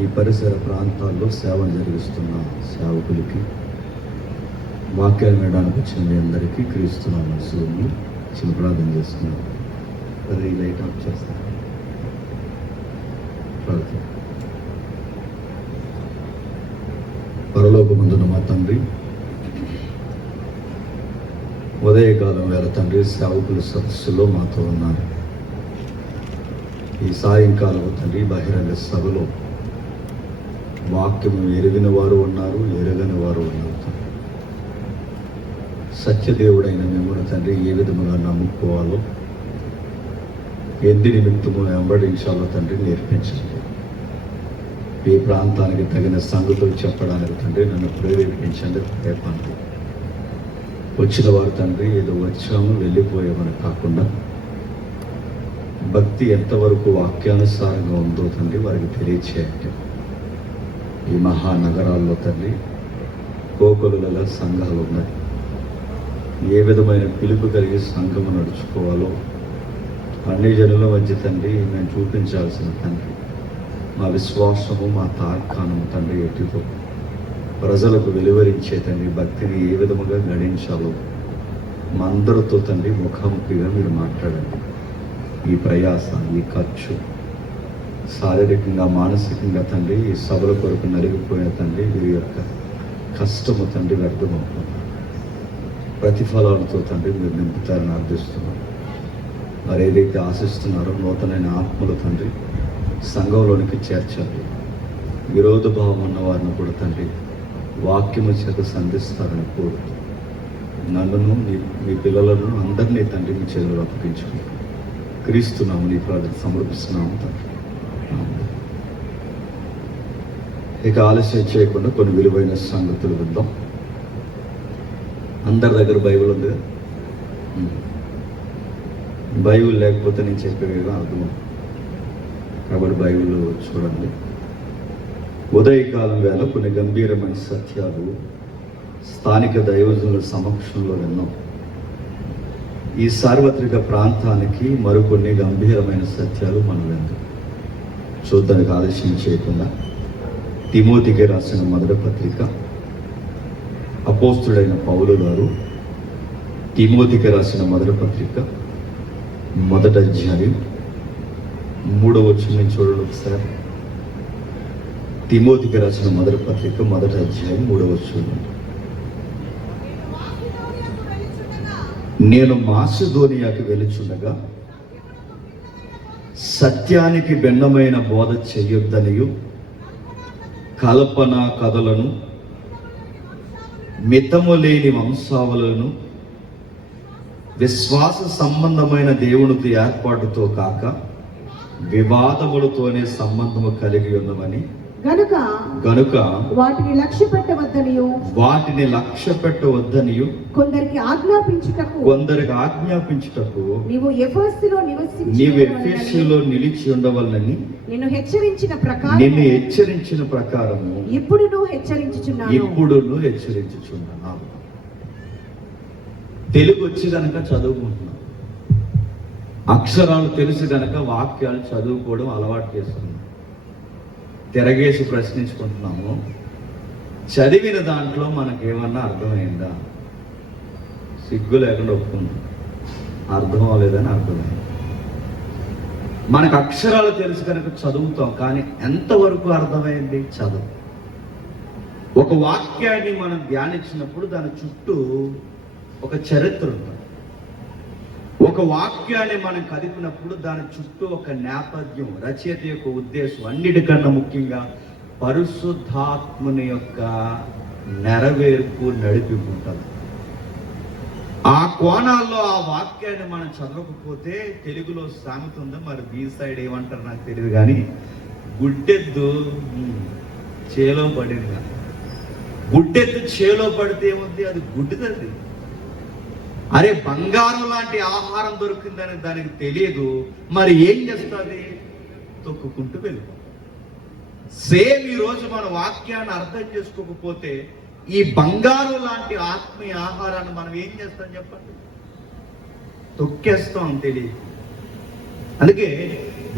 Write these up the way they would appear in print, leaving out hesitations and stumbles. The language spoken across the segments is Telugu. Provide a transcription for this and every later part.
ఈ పరిసర ప్రాంతాల్లో సేవ జరిగిస్తున్న సేవకులకి, వాక్యాలు వినడానికి వచ్చిన మీ అందరికీ క్రీస్తు నామములో చిన్న ప్రార్థన చేస్తున్నాను. అది లైట్ ఆఫ్ చేస్తాను. ప్రార్థన. పరలోకమందున మా తండ్రి, ఉదయకాలం వేళ తండ్రి సేవకుల సదస్సులో మాతో ఉన్నారు. ఈ సాయంకాలం తండ్రి బహిరంగ సభలో వాక్యము ఎరిగిన వారు ఉన్నారు, ఎరగని వారు ఉన్నారు. సత్యదేవుడైన మిమ్మల్ని తండ్రి ఏ విధముగా నమ్ముకోవాలో, ఎందు నిమిత్తము వెంబడించాలో తండ్రి నేర్పించండి. ఈ ప్రాంతానికి తగిన సంగతులు చెప్పడానికి తండ్రి నన్ను ప్రేరేపించండి. రేపండి వచ్చిన వారు తండ్రి ఏదో వచ్చాము వెళ్ళిపోయామని కాకుండా భక్తి ఎంతవరకు వాక్యానుసారంగా ఉందో తండ్రి వారికి తెలియచేయండి. ఈ మహానగరాల్లో తండ్రి కోకొలుల సంఘాలు ఉన్నాయి. ఏ విధమైన పిలుపు కలిగి సంఘము నడుచుకోవాలో అన్ని జనుల మధ్య తండ్రి మేము చూపించాల్సిన తండ్రి మా విశ్వాసము, మా తార్కాణము తండ్రి ఎటుతో ప్రజలకు వెలువరించే తండ్రి భక్తిని ఏ విధముగా గడించాలో మా అందరితో తండ్రి ముఖాముఖిగా మీరు మాట్లాడండి. ఈ ప్రయాస, ఈ ఖర్చు, శారీరకంగా మానసికంగా తండ్రి ఈ సభల కొరకు నలిగిపోయిన తండ్రి వీరి యొక్క కష్టము తండ్రి వ్యర్థమవుతుంది. ప్రతిఫలాలతో తండ్రి మీరు నింపుతారని అర్థిస్తున్నాం. మరి ఏదైతే ఆశిస్తున్నారో నూతనైన ఆత్మలు తండ్రి సంఘంలోనికి చేర్చాలి. విరోధ భావం ఉన్న వారిని కూడా తండ్రి వాక్యము చేత సంధిస్తారని కోరుతూ నన్నును మీ పిల్లలను అందరినీ తండ్రి మీ చేతులు అప్పగించుకుంటూ క్రీస్తున్నాము నీ ప్రార్థన సమర్పిస్తున్నాము తండ్రి. ఇక ఆలస్యం చేయకుండా కొన్ని విలువైన సంగతులు విందాం. అందరి దగ్గర బైబిల్ ఉంది కదా? బైబిల్ లేకపోతే నేను చెప్పేవిగా అర్థం. కాబట్టి బైబిల్ చూడండి. ఉదయకాలం వేళ కొన్ని గంభీరమైన సత్యాలు స్థానిక దైవజనుల సమక్షంలో విన్నాం. ఈ సార్వత్రిక ప్రాంతానికి మరికొన్ని గంభీరమైన సత్యాలు మనం విందాం. చూడ్డానికి ఆలస్యం చేయకుండా తిమోతికి రాసిన మొదటి పత్రిక, అపోస్తుడైన పౌలు గారు తిమోతికి రాసిన మొదటి పత్రిక 1వ అధ్యాయం 3వ వచనం చూడండి ఒకసారి. తిమోతికి రాసిన మొదటి పత్రిక 1వ అధ్యాయం 3వ వచనం. నేను మాసిదోనియాకి వెలుచుండగా సత్యానికి భిన్నమైన బోధ చెయ్యొద్దనియు, కల్పన కథలను, మితము లేని వంశావళులను, విశ్వాస సంబంధమైన దేవునితో ఏర్పాటుతో కాక వివాదములతోనే సంబంధము కలిగి ఉన్నవని గనుక వాటిని లక్ష్య పెట్టవద్దనియు కొందరికి ఆజ్ఞాపించుటకు నీవు ఎఫెసులో నిలిచి ఉండవలనని నిన్ను హెచ్చరించిన ప్రకారము ఇప్పుడు హెచ్చరించుచున్నాను. తెలుగు వచ్చి గనక చదువుకుంటున్నాం, అక్షరాలు తెలుసు గనక వాక్యాలు చదువుకోవడం అలవాటు చేస్తున్నాం. తిరగేసి ప్రశ్నించుకుంటున్నాము. చదివిన దాంట్లో మనకేమన్నా అర్థమైందా? సిగ్గు లేకుండా ఒప్పుకుందాం, అర్థం అవ్వలేదని అర్థమైంది. మనకు అక్షరాలు తెలుసు కనుక చదువుతాం, కానీ ఎంతవరకు అర్థమైంది? చదువు. ఒక వాక్యాన్ని మనం ధ్యానించినప్పుడు దాని చుట్టూ ఒక చరిత్ర ఉంటుంది. ఒక వాక్యాన్ని మనం కదిపినప్పుడు దాని చుట్టూ ఒక నేపథ్యం, రచయిత యొక్క ఉద్దేశం, అన్నిటికన్నా ముఖ్యంగా పరిశుద్ధాత్ముని యొక్క నెరవేర్పు, నడిపింపు ఉంటుంది. ఆ కోణాల్లో ఆ వాక్యాన్ని మనం చదవకపోతే, తెలుగులో సామెత ఉందా, మరి బీ సైడ్ ఏమంటారు నాకు తెలియదు, కానీ గుడ్డెద్దు చేలో పడింది. గుడ్డెద్దు చేలో పడితే ఏముంది? అది గుడ్డిదది. అరే బంగారం లాంటి ఆహారం దొరికిందని దానికి తెలియదు, మరి ఏం చేస్తుంది? తొక్కుకుంటూ వెళ్ళి. సేమ్ ఈరోజు మన వాక్యాన్ని అర్థం చేసుకోకపోతే ఈ బంగారం లాంటి ఆత్మీయ ఆహారాన్ని మనం ఏం చేస్తాం చెప్పండి? తొక్కేస్తాం తెలియదు. అందుకే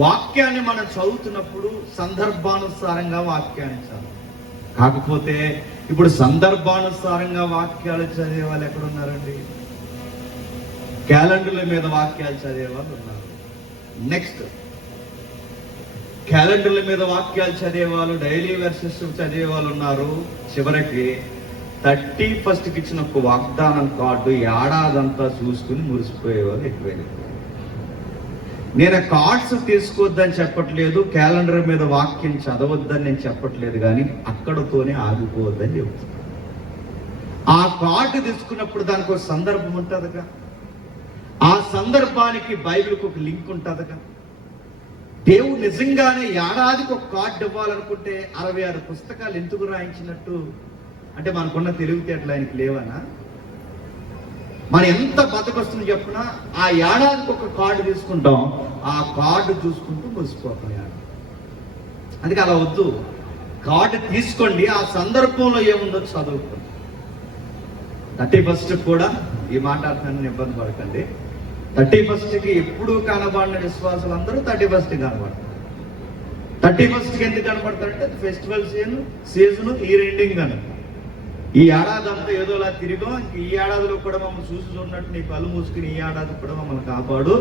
వాక్యాన్ని మనం చదువుతున్నప్పుడు సందర్భానుసారంగా వాక్యాన్ని చదవాలి. కాకపోతే ఇప్పుడు సందర్భానుసారంగా వాక్యాలు చదివే వాళ్ళు ఎక్కడున్నారండి? క్యాలెండర్ల మీద వాక్యాలు చదివే వాళ్ళు ఉన్నారు. నెక్స్ట్, క్యాలెండర్ల మీద వాక్యాలు చదివే వాళ్ళు, డైలీ వెర్సెస్ చదివే వాళ్ళు ఉన్నారు. చివరికి 31st ఇచ్చిన ఒక వాగ్దానం కార్డు ఏడాదంతా చూసుకుని మురిసిపోయే వాళ్ళు ఎక్కువైపోయారు. నేను కార్డ్స్ తీసుకోవద్దని చెప్పట్లేదు, క్యాలెండర్ మీద వాక్యం చదవద్దని నేను చెప్పట్లేదు, కానీ అక్కడతోనే ఆగిపోవద్దని చెబుతున్నాను. ఆ కార్డు తీసుకున్నప్పుడు దానికి ఒక సందర్భం ఉంటుందిగా, ఆ సందర్భానికి బైబిల్కి ఒక లింక్ ఉంటుందిగా. దేవుడు నిజంగానే ఏడాదికి ఒక కార్డు ఇవ్వాలనుకుంటే 66 పుస్తకాలు ఎందుకు రాయించినట్టు? అంటే మనకున్న తెలివితేటలు ఆయనకి లేవనా? మనం ఎంత బతకొస్తుంది చెప్పున ఆ ఏడాదికి ఒక కార్డు తీసుకుంటాం, ఆ కార్డు చూసుకుంటూ మురిసిపోతాం. అందుకే అలా వద్దు. కార్డు తీసుకోండి, ఆ సందర్భంలో ఏముందో చదువుకోండి. 31st కూడా ఈ మాట అర్థాన్ని ఇబ్బంది పడకండి. 31st ఎప్పుడు కనబడిన విశ్వాసాలు అందరూ 31st కనబడతారు. 31st ఎందుకు కనబడతారంటే ఫెస్టివల్ సీజన్ ఈ రెండింగ్ అని. ఈ ఏడాది అంతా ఏదోలా తిరిగాం, ఈ ఏడాదిలో కూడా మమ్మల్ని చూస్తున్నట్టు నీ కళ్ళు మూసుకుని ఈ ఏడాది కూడా మమ్మల్ని కాపాడు,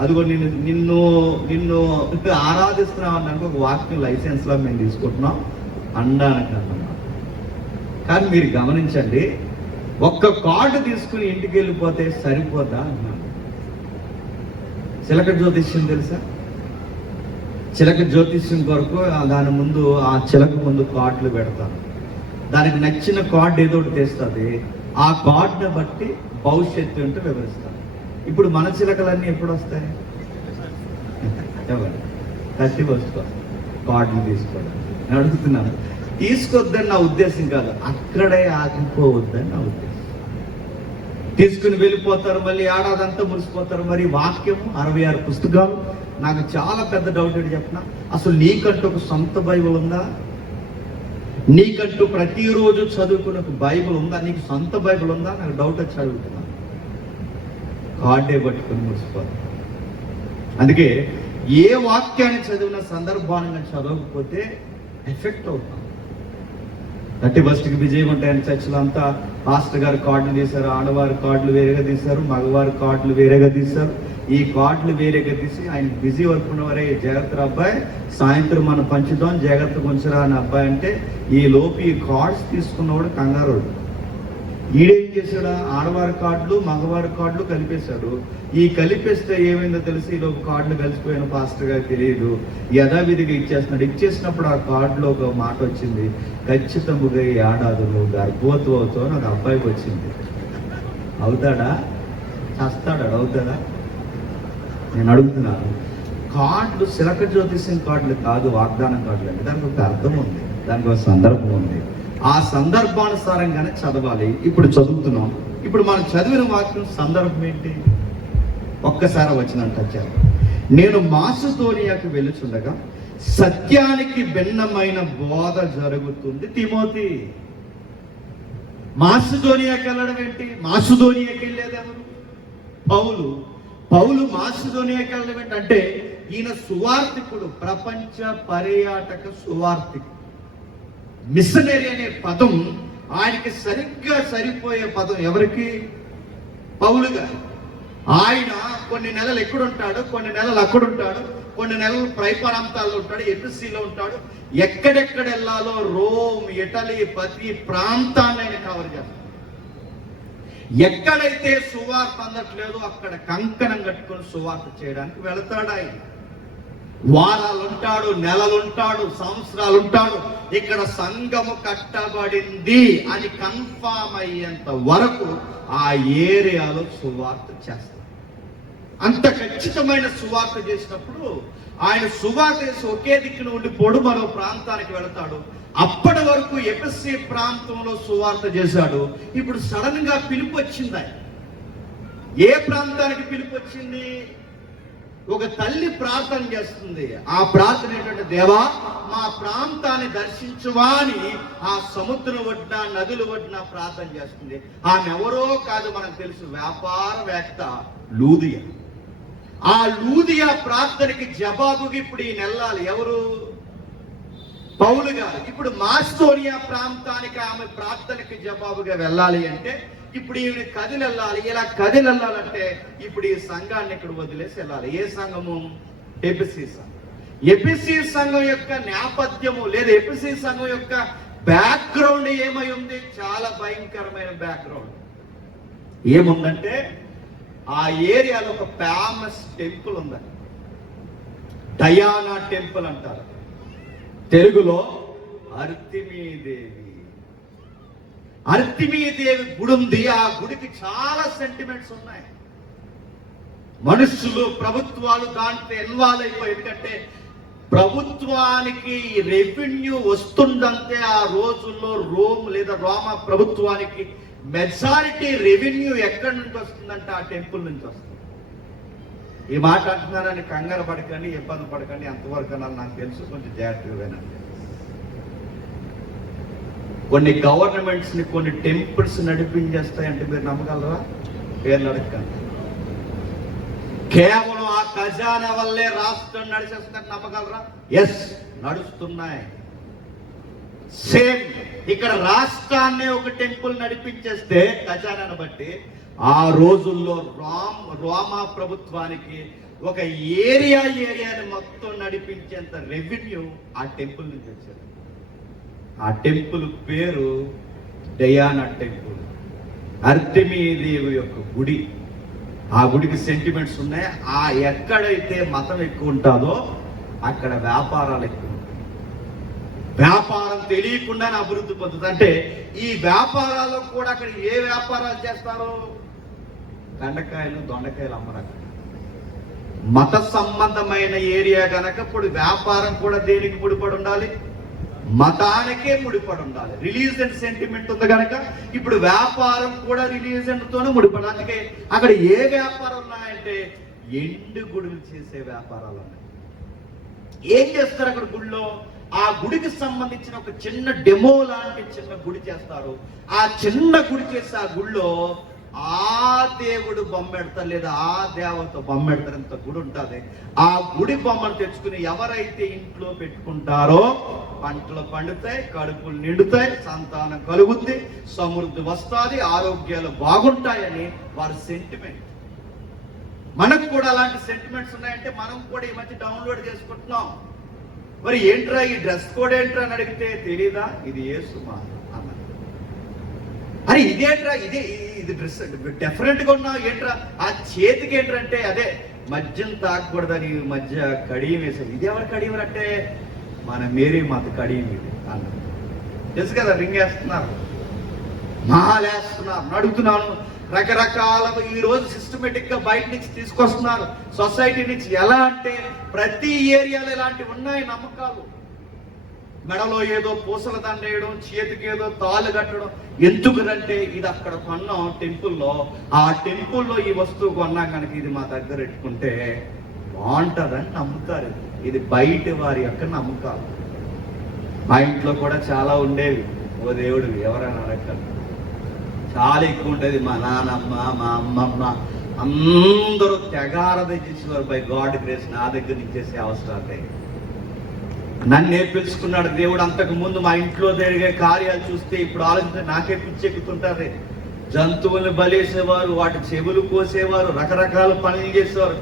అదిగో నిన్ను ఆరాధిస్తున్నాం అన్నాక ఒక వాక్యం లైసెన్స్ లా మేము తీసుకుంటున్నాం అనడానికి అన్నమాట. కానీ మీరు గమనించండి, ఒక్క కార్డు తీసుకుని ఇంటికి వెళ్ళిపోతే సరిపోదా అన్నాను. చిలక జ్యోతిష్యం తెలుసా? చిలక జ్యోతిష్యం కొరకు దాని ముందు, ఆ చిలక ముందు కార్డులు పెడతాను. దానికి నచ్చిన కార్డు ఏదో ఒకటి తెస్తుంది, ఆ కార్డుని బట్టి భవిష్యత్తు ఏంటో వివరిస్తాను. ఇప్పుడు మన చిలకలన్నీ ఎప్పుడు వస్తాయి? ఎవరు 31st కార్డులు తీసుకోవడం. నేను అడుగుతున్నాను, తీసుకొద్దని నా ఉద్దేశం కాదు, అక్కడే ఆగిపోవద్దని నా ఉద్దేశం. తీసుకుని వెళ్ళిపోతారు, మళ్ళీ ఏడాదంతా మురిసిపోతారు. మరి వాక్యము 66 పుస్తకాలు. నాకు చాలా పెద్ద డౌట్ ఏంటి చెప్పిన, అసలు నీకంటూ ఒక సొంత బైబిల్ ఉందా? నీకంటూ ప్రతిరోజు చదువుకునే ఒక బైబిల్ ఉందా? నీకు సొంత బైబిల్ ఉందా? నాకు డౌట్ వచ్చి అడుగుతున్నాను. కార్డే పట్టుకుని మురిసిపోతాను. అందుకే ఏ వాక్యాన్ని చదివిన సందర్భాన్ని చదవకపోతే ఎఫెక్ట్ అవుతాం. 31st బిజీగా ఉంటాయని చర్చలు అంతా పాస్టర్ గారు కార్డులు తీశారు, ఆడవారి కార్డులు వేరేగా తీశారు, మగవారి కార్డులు వేరేగా తీశారు. ఈ కార్డులు వేరేగా తీసి ఆయన బిజీ వర్క్ ఉన్నవారే, జాగ్రత్త అబ్బాయి సాయంత్రం మనం పంచుదాం, జాగ్రత్తగా ఉంచరా అని అబ్బాయి అంటే, ఈ లోపు ఈ కార్డ్స్ తీసుకున్నవాడు కంగారు. ఈడేం చేశాడు? ఆడవారి కార్డులు మగవారి కార్డులు కలిపేశాడు. ఈ కలిపేస్తే ఏమైందో తెలిసి ఈ లోపు కార్డులు కలిసిపోయిన పాస్టర్ గారికి తెలియదు, యథావిధిగా ఇచ్చేస్తున్నాడు. ఇచ్చేసినప్పుడు ఆ కార్డులో ఒక మాట వచ్చింది, ఖచ్చితంగా ఈ ఏడాదిలో గర్భవతి అవుతావు నాకు అబ్బాయికి వచ్చింది. అవుతాడా? చస్తాడా? అవుతాడా? నేను అడుగుతున్నాను. కార్డులు చిలక జ్యోతిష్యం కార్డులు కాదు, వాగ్దానం కార్డులు అంటే దానికి ఒక అర్థం ఉంది, దానికి ఒక సందర్భం ఉంది. ఆ సందర్భానుసారంగానే చదవాలి. ఇప్పుడు చదువుతున్నాం. ఇప్పుడు మనం చదివిన వాక్యం సందర్భం ఏంటి? ఒక్కసారి వచ్చినంత చదువు. నేను మాసిదోనియాకు వెళ్ళుచుండగా సత్యానికి భిన్నమైన బోధ జరుగుతుంది తిమోతి. మాసిదోనియాకి వెళ్ళడం ఏంటి? మాసిదోనియాకి వెళ్ళేది ఎవరు? పౌలు మాసిదోనియాకి వెళ్ళడం ఏంటంటే ఈయన సువార్థికుడు, ప్రపంచ పర్యాటక సువార్థికుడు. మిషనరీ అనే పదం ఆయనకి సరిగ్గా సరిపోయే పదం. ఎవరికి? పౌలు గారు. ఆయన కొన్ని నెలలు ఎక్కడుంటాడు, కొన్ని నెలలు అక్కడుంటాడు, కొన్ని నెలలు ప్రాంతాల్లో ఉంటాడు, ఎఫ్ఎస్సిలో ఉంటాడు. ఎక్కడెక్కడ వెళ్ళాలో రోమ్, ఇటలీ, ప్రతి ప్రాంతాన్ని ఆయన కవర్ చేస్తాడు. ఎక్కడైతే సువార్త అందట్లేదో అక్కడ కంకణం కట్టుకొని సువార్త చేయడానికి వెళతాడు. ఆయన వారాలు ఉంటాడు, నెలలు ఉంటాడు, సంవత్సరాలు ఉంటాడు. ఇక్కడ సంఘము కట్టబడింది అని కన్ఫామ్ అయ్యేంత వరకు ఆ ఏరియాలో సువార్త చేస్తాడు. అంత ఖచ్చితమైన సువార్త చేసినప్పుడు ఆయన సువార్త చేసి ఒకే దిక్కున ఉండిపోడు, మరో ప్రాంతానికి వెళతాడు. అప్పటి వరకు ఎఫెస్సీ ప్రాంతంలో సువార్త చేశాడు. ఇప్పుడు సడన్ గా పిలుపు వచ్చింది. ఆయన ఏ ప్రాంతానికి పిలుపు వచ్చింది? ఒక తల్లి ప్రార్థన చేస్తుంది. ఆ ప్రార్థన ఏంటంటే, దేవా మా ప్రాంతాన్ని దర్శించువా అని ఆ సముద్రం ఒడ్డున, నదుల ఒడ్డున ప్రార్థన చేస్తుంది. ఆమె ఎవరో కాదు, మనకు తెలుసు, వ్యాపారవేత్త లూదియా. ఆ లూదియా ప్రార్థనకి జవాబుగా ఇప్పుడు ఈయన వెళ్ళాలి. ఎవరు? పౌలు గారు. ఇప్పుడు మాస్టోనియా ప్రాంతానికి ఆమె ప్రార్థనకి జవాబుగా వెళ్ళాలి అంటే ఇప్పుడు ఈయన కదిలి వెళ్ళాలి. ఇలా కదిలి వెళ్ళాలంటే ఇప్పుడు ఈ సంఘాన్ని ఇక్కడ వదిలేసి వెళ్ళాలి. ఏ సంఘము? ఎఫెసీ సంఘం. ఎఫెసీ సంఘం యొక్క నేపథ్యము లేదా ఎఫెసీ సంఘం యొక్క బ్యాక్గ్రౌండ్ ఏమై ఉంది? చాలా భయంకరమైన బ్యాక్గ్రౌండ్. ఏముందంటే ఆ ఏరియాలో ఒక ఫేమస్ టెంపుల్ ఉందండి, డయానా టెంపుల్ అంటారు. తెలుగులో అర్తిమీదేవి. అర్తిమీదేవి గుడి ఉంది. ఆ గుడికి చాలా సెంటిమెంట్స్ ఉన్నాయి. మనుషులు, ప్రభుత్వాలు దాంట్లో ఇన్వాల్వ్ అయిపోయి, ఎందుకంటే ప్రభుత్వానికి రెవెన్యూ వస్తుందంటే ఆ రోజుల్లో రోమ్ లేదా రోమా ప్రభుత్వానికి మెజారిటీ రెవెన్యూ ఎక్కడి నుంచి వస్తుందంటే ఆ టెంపుల్ నుంచి వస్తుంది. ఈ మాట అంటున్నారని కంగారు పడకండి, ఇబ్బంది పడకండి. అంతవరకు అన్నారు నాకు తెలుసు, కొంచెం జాగ్రత్తగా వినండి. కొన్ని గవర్నమెంట్స్ ని కొన్ని టెంపుల్స్ నడిపించేస్తాయంటే మీరు నమ్మగలరా? పేర్లు అడగండి. కేవలం ఆ ఖజానా వల్లే రాష్ట్రం నడిచేస్తుందని నమ్మగలరా? ఎస్, నడుస్తున్నాయి. సేమ్ ఇక్కడ రాష్ట్రాన్ని ఒక టెంపుల్ నడిపించేస్తే ఖజానాను బట్టి ఆ రోజుల్లో రోమా ప్రభుత్వానికి ఒక ఏరియాని మొత్తం నడిపించేంత రెవెన్యూ ఆ టెంపుల్ నుంచి వచ్చారు. ఆ టెంపుల్ పేరు డయానా టెంపుల్, అర్తిమీదేవి యొక్క గుడి. ఆ గుడికి సెంటిమెంట్స్ ఉన్నాయి. ఆ ఎక్కడైతే మతం ఎక్కువ ఉంటుందో అక్కడ వ్యాపారాలు ఎక్కువ ఉంటాయి. వ్యాపారం తెలియకుండానే అభివృద్ధి పొందుతుంది. అంటే ఈ వ్యాపారాల్లో కూడా అక్కడ ఏ వ్యాపారాలు చేస్తారో? బెండకాయలు, దొండకాయలు అమ్మరాక. మత సంబంధమైన ఏరియా కనుక ఇప్పుడు వ్యాపారం కూడా దేనికి ముడిపడి ఉండాలి? మతానికే ముడిపడి ఉండాలి. రిలీజియన్ సెంటిమెంట్ ఉంది కనుక ఇప్పుడు వ్యాపారం కూడా రిలీజియన్ తోనే ముడిపడి. అందుకే అక్కడ ఏ వ్యాపారం ఉన్నాయంటే ఎండు గుడులు చేసే వ్యాపారాలు ఉన్నాయి. ఏం చేస్తారు అక్కడ గుడిలో? ఆ గుడికి సంబంధించిన ఒక చిన్న డెమో లాంటి చిన్న గుడి చేస్తారు. ఆ చిన్న గుడి చేసి ఆ గుడిలో ఆ దేవుడు బొమ్మ పెడతారు లేదా ఆ దేవత బొమ్మ పెడతారు. ఇంత గుడి ఉంటుంది. ఆ గుడి బొమ్మను తెచ్చుకుని ఎవరైతే ఇంట్లో పెట్టుకుంటారో పంటలు పండుతాయి, కడుపులు నిండుతాయి, సంతానం కలుగుద్ది, సమృద్ధి వస్తుంది, ఆరోగ్యాలు బాగుంటాయని వారి సెంటిమెంట్. మనకు కూడా అలాంటి సెంటిమెంట్స్ ఉన్నాయంటే మనం కూడా ఈ మధ్య డౌన్లోడ్ చేసుకుంటున్నాం. మరి ఏంట్రా ఈ డ్రెస్ కోడ్ ఏంట్రా అని అడిగితే తెలీదా? ఇది యేసుమా అన్నది. అరే ఇదేంట్రా, ఇది డ్రెస్ డిఫరెంట్ గా ఉన్నావు ఏంట్రా? ఆ చేతికి ఏంటంటే అదే మద్యం తాగకూడదని మధ్య కడియం వేసారు. ఇది ఎవరు కడియం అంటే మన మేరీ మాత కడియం ఇది అన్నది. తెలుసు కదా, రింగ్ వేస్తున్నారు, మాలేస్తున్నారు. అడుగుతున్నాను, రకరకాల ఈ రోజు సిస్టమేటిక్ గా బయట నుంచి తీసుకొస్తున్నారు సొసైటీ నుంచి. ఎలా అంటే ప్రతి ఏరియాలో ఇలాంటివి ఉన్నాయి నమ్మకాలు. మెడలో ఏదో పూసల దండ వేయడం, చేతికి ఏదో తాళ్ళు కట్టడం. ఎందుకంటే ఇది అక్కడ కొన్నాం టెంపుల్లో, ఆ టెంపుల్లో ఈ వస్తువు కొన్నాం కనుక ఇది మా దగ్గర పెట్టుకుంటే బాగుంటుందని నమ్ముతారు. ఇది బయట వారి యొక్క నమ్మకాలు. మా ఇంట్లో కూడా చాలా ఉండేవి. ఓ దేవుడు, ఎవరైనా అడగండి, చాలా ఎక్కువ ఉండేది. మా నాన్నమ్మ, మా అమ్మమ్మ అందరూ తెగారద చేసేవారు. బై గాడ్ గ్రేస్ నా దగ్గర నుంచేసే అవసరాలు నన్నే పిలుచుకున్నాడు దేవుడు. అంతకు ముందు మా ఇంట్లో జరిగే కార్యాలు చూస్తే ఇప్పుడు ఆలోచిస్తే నాకే పిచ్చెక్కుతుంటారు. జంతువులను బలేసేవారు, వాటి చెవులు కోసేవారు, రకరకాల పనులు చేసేవారు.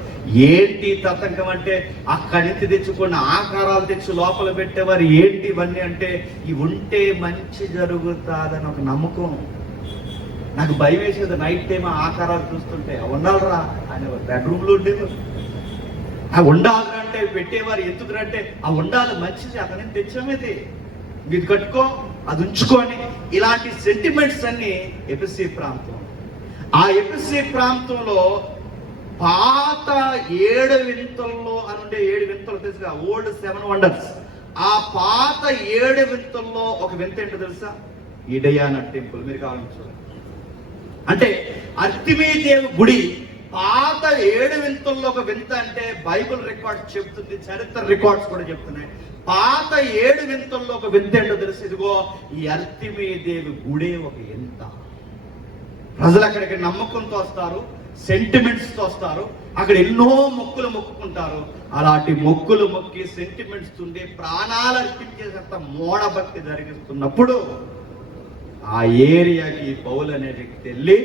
ఏంటి తతంకం అంటే అక్కడి నుంచి తెచ్చుకున్న ఆకారాలు తెచ్చి లోపల పెట్టేవారు. ఏంటి ఇవన్నీ అంటే ఇవి ఉంటే మంచి జరుగుతాదని ఒక నమ్మకం. నాకు భయం వేసేది నైట్ టైం ఆకారాలు చూస్తుంటే. ఉండాలరా అనేవారు. బెడ్రూమ్లో ఉండేది. ఆ ఉండాలి అంటే పెట్టేవారు. ఎందుకంటే ఆ ఉండాలి మంచిది, అతని తెచ్చామేది, మీరు కట్టుకో, అది ఉంచుకొని. ఇలాంటి సెంటిమెంట్స్ అన్ని ఎఫెసీ ప్రాంతం. ఆ ఎఫెసీ ప్రాంతంలో పాత 7 వింతల్లో అని ఉండే 7 వింతలు తెలుసుగా, ఓల్డ్ 7 వండర్స్. ఆ పాత 7 వింతల్లో ఒక వింత ఏంటో తెలుసా? ఈ డయానా టెంపుల్. మీరు కావాలని అంటే అర్తిమీదేవి గుడి పాత 7 వింతల్లో ఒక వింత. అంటే బైబిల్ రికార్డ్స్ చెప్తుంది, చరిత్ర రికార్డ్స్ కూడా చెప్తున్నాయి. పాత 7 వింతల్లో ఒక వింత ఏంటో తెలుసు? ఇదిగో ఈ అర్తిమీదేవి గుడే ఒక వింత. ప్రజలు అక్కడికి నమ్మకంతో వస్తారు, సెంటిమెంట్స్ వస్తారు, అక్కడ ఎన్నో మొక్కులు మొక్కుకుంటారు. అలాంటి మొక్కులు మొక్కి సెంటిమెంట్స్ ఉండి ప్రాణాలు అర్పించేంత మోడభక్తి జరిగిస్తున్నప్పుడు ఆ ఏరియాకి పౌలు అనే వ్యక్తి వెళ్ళి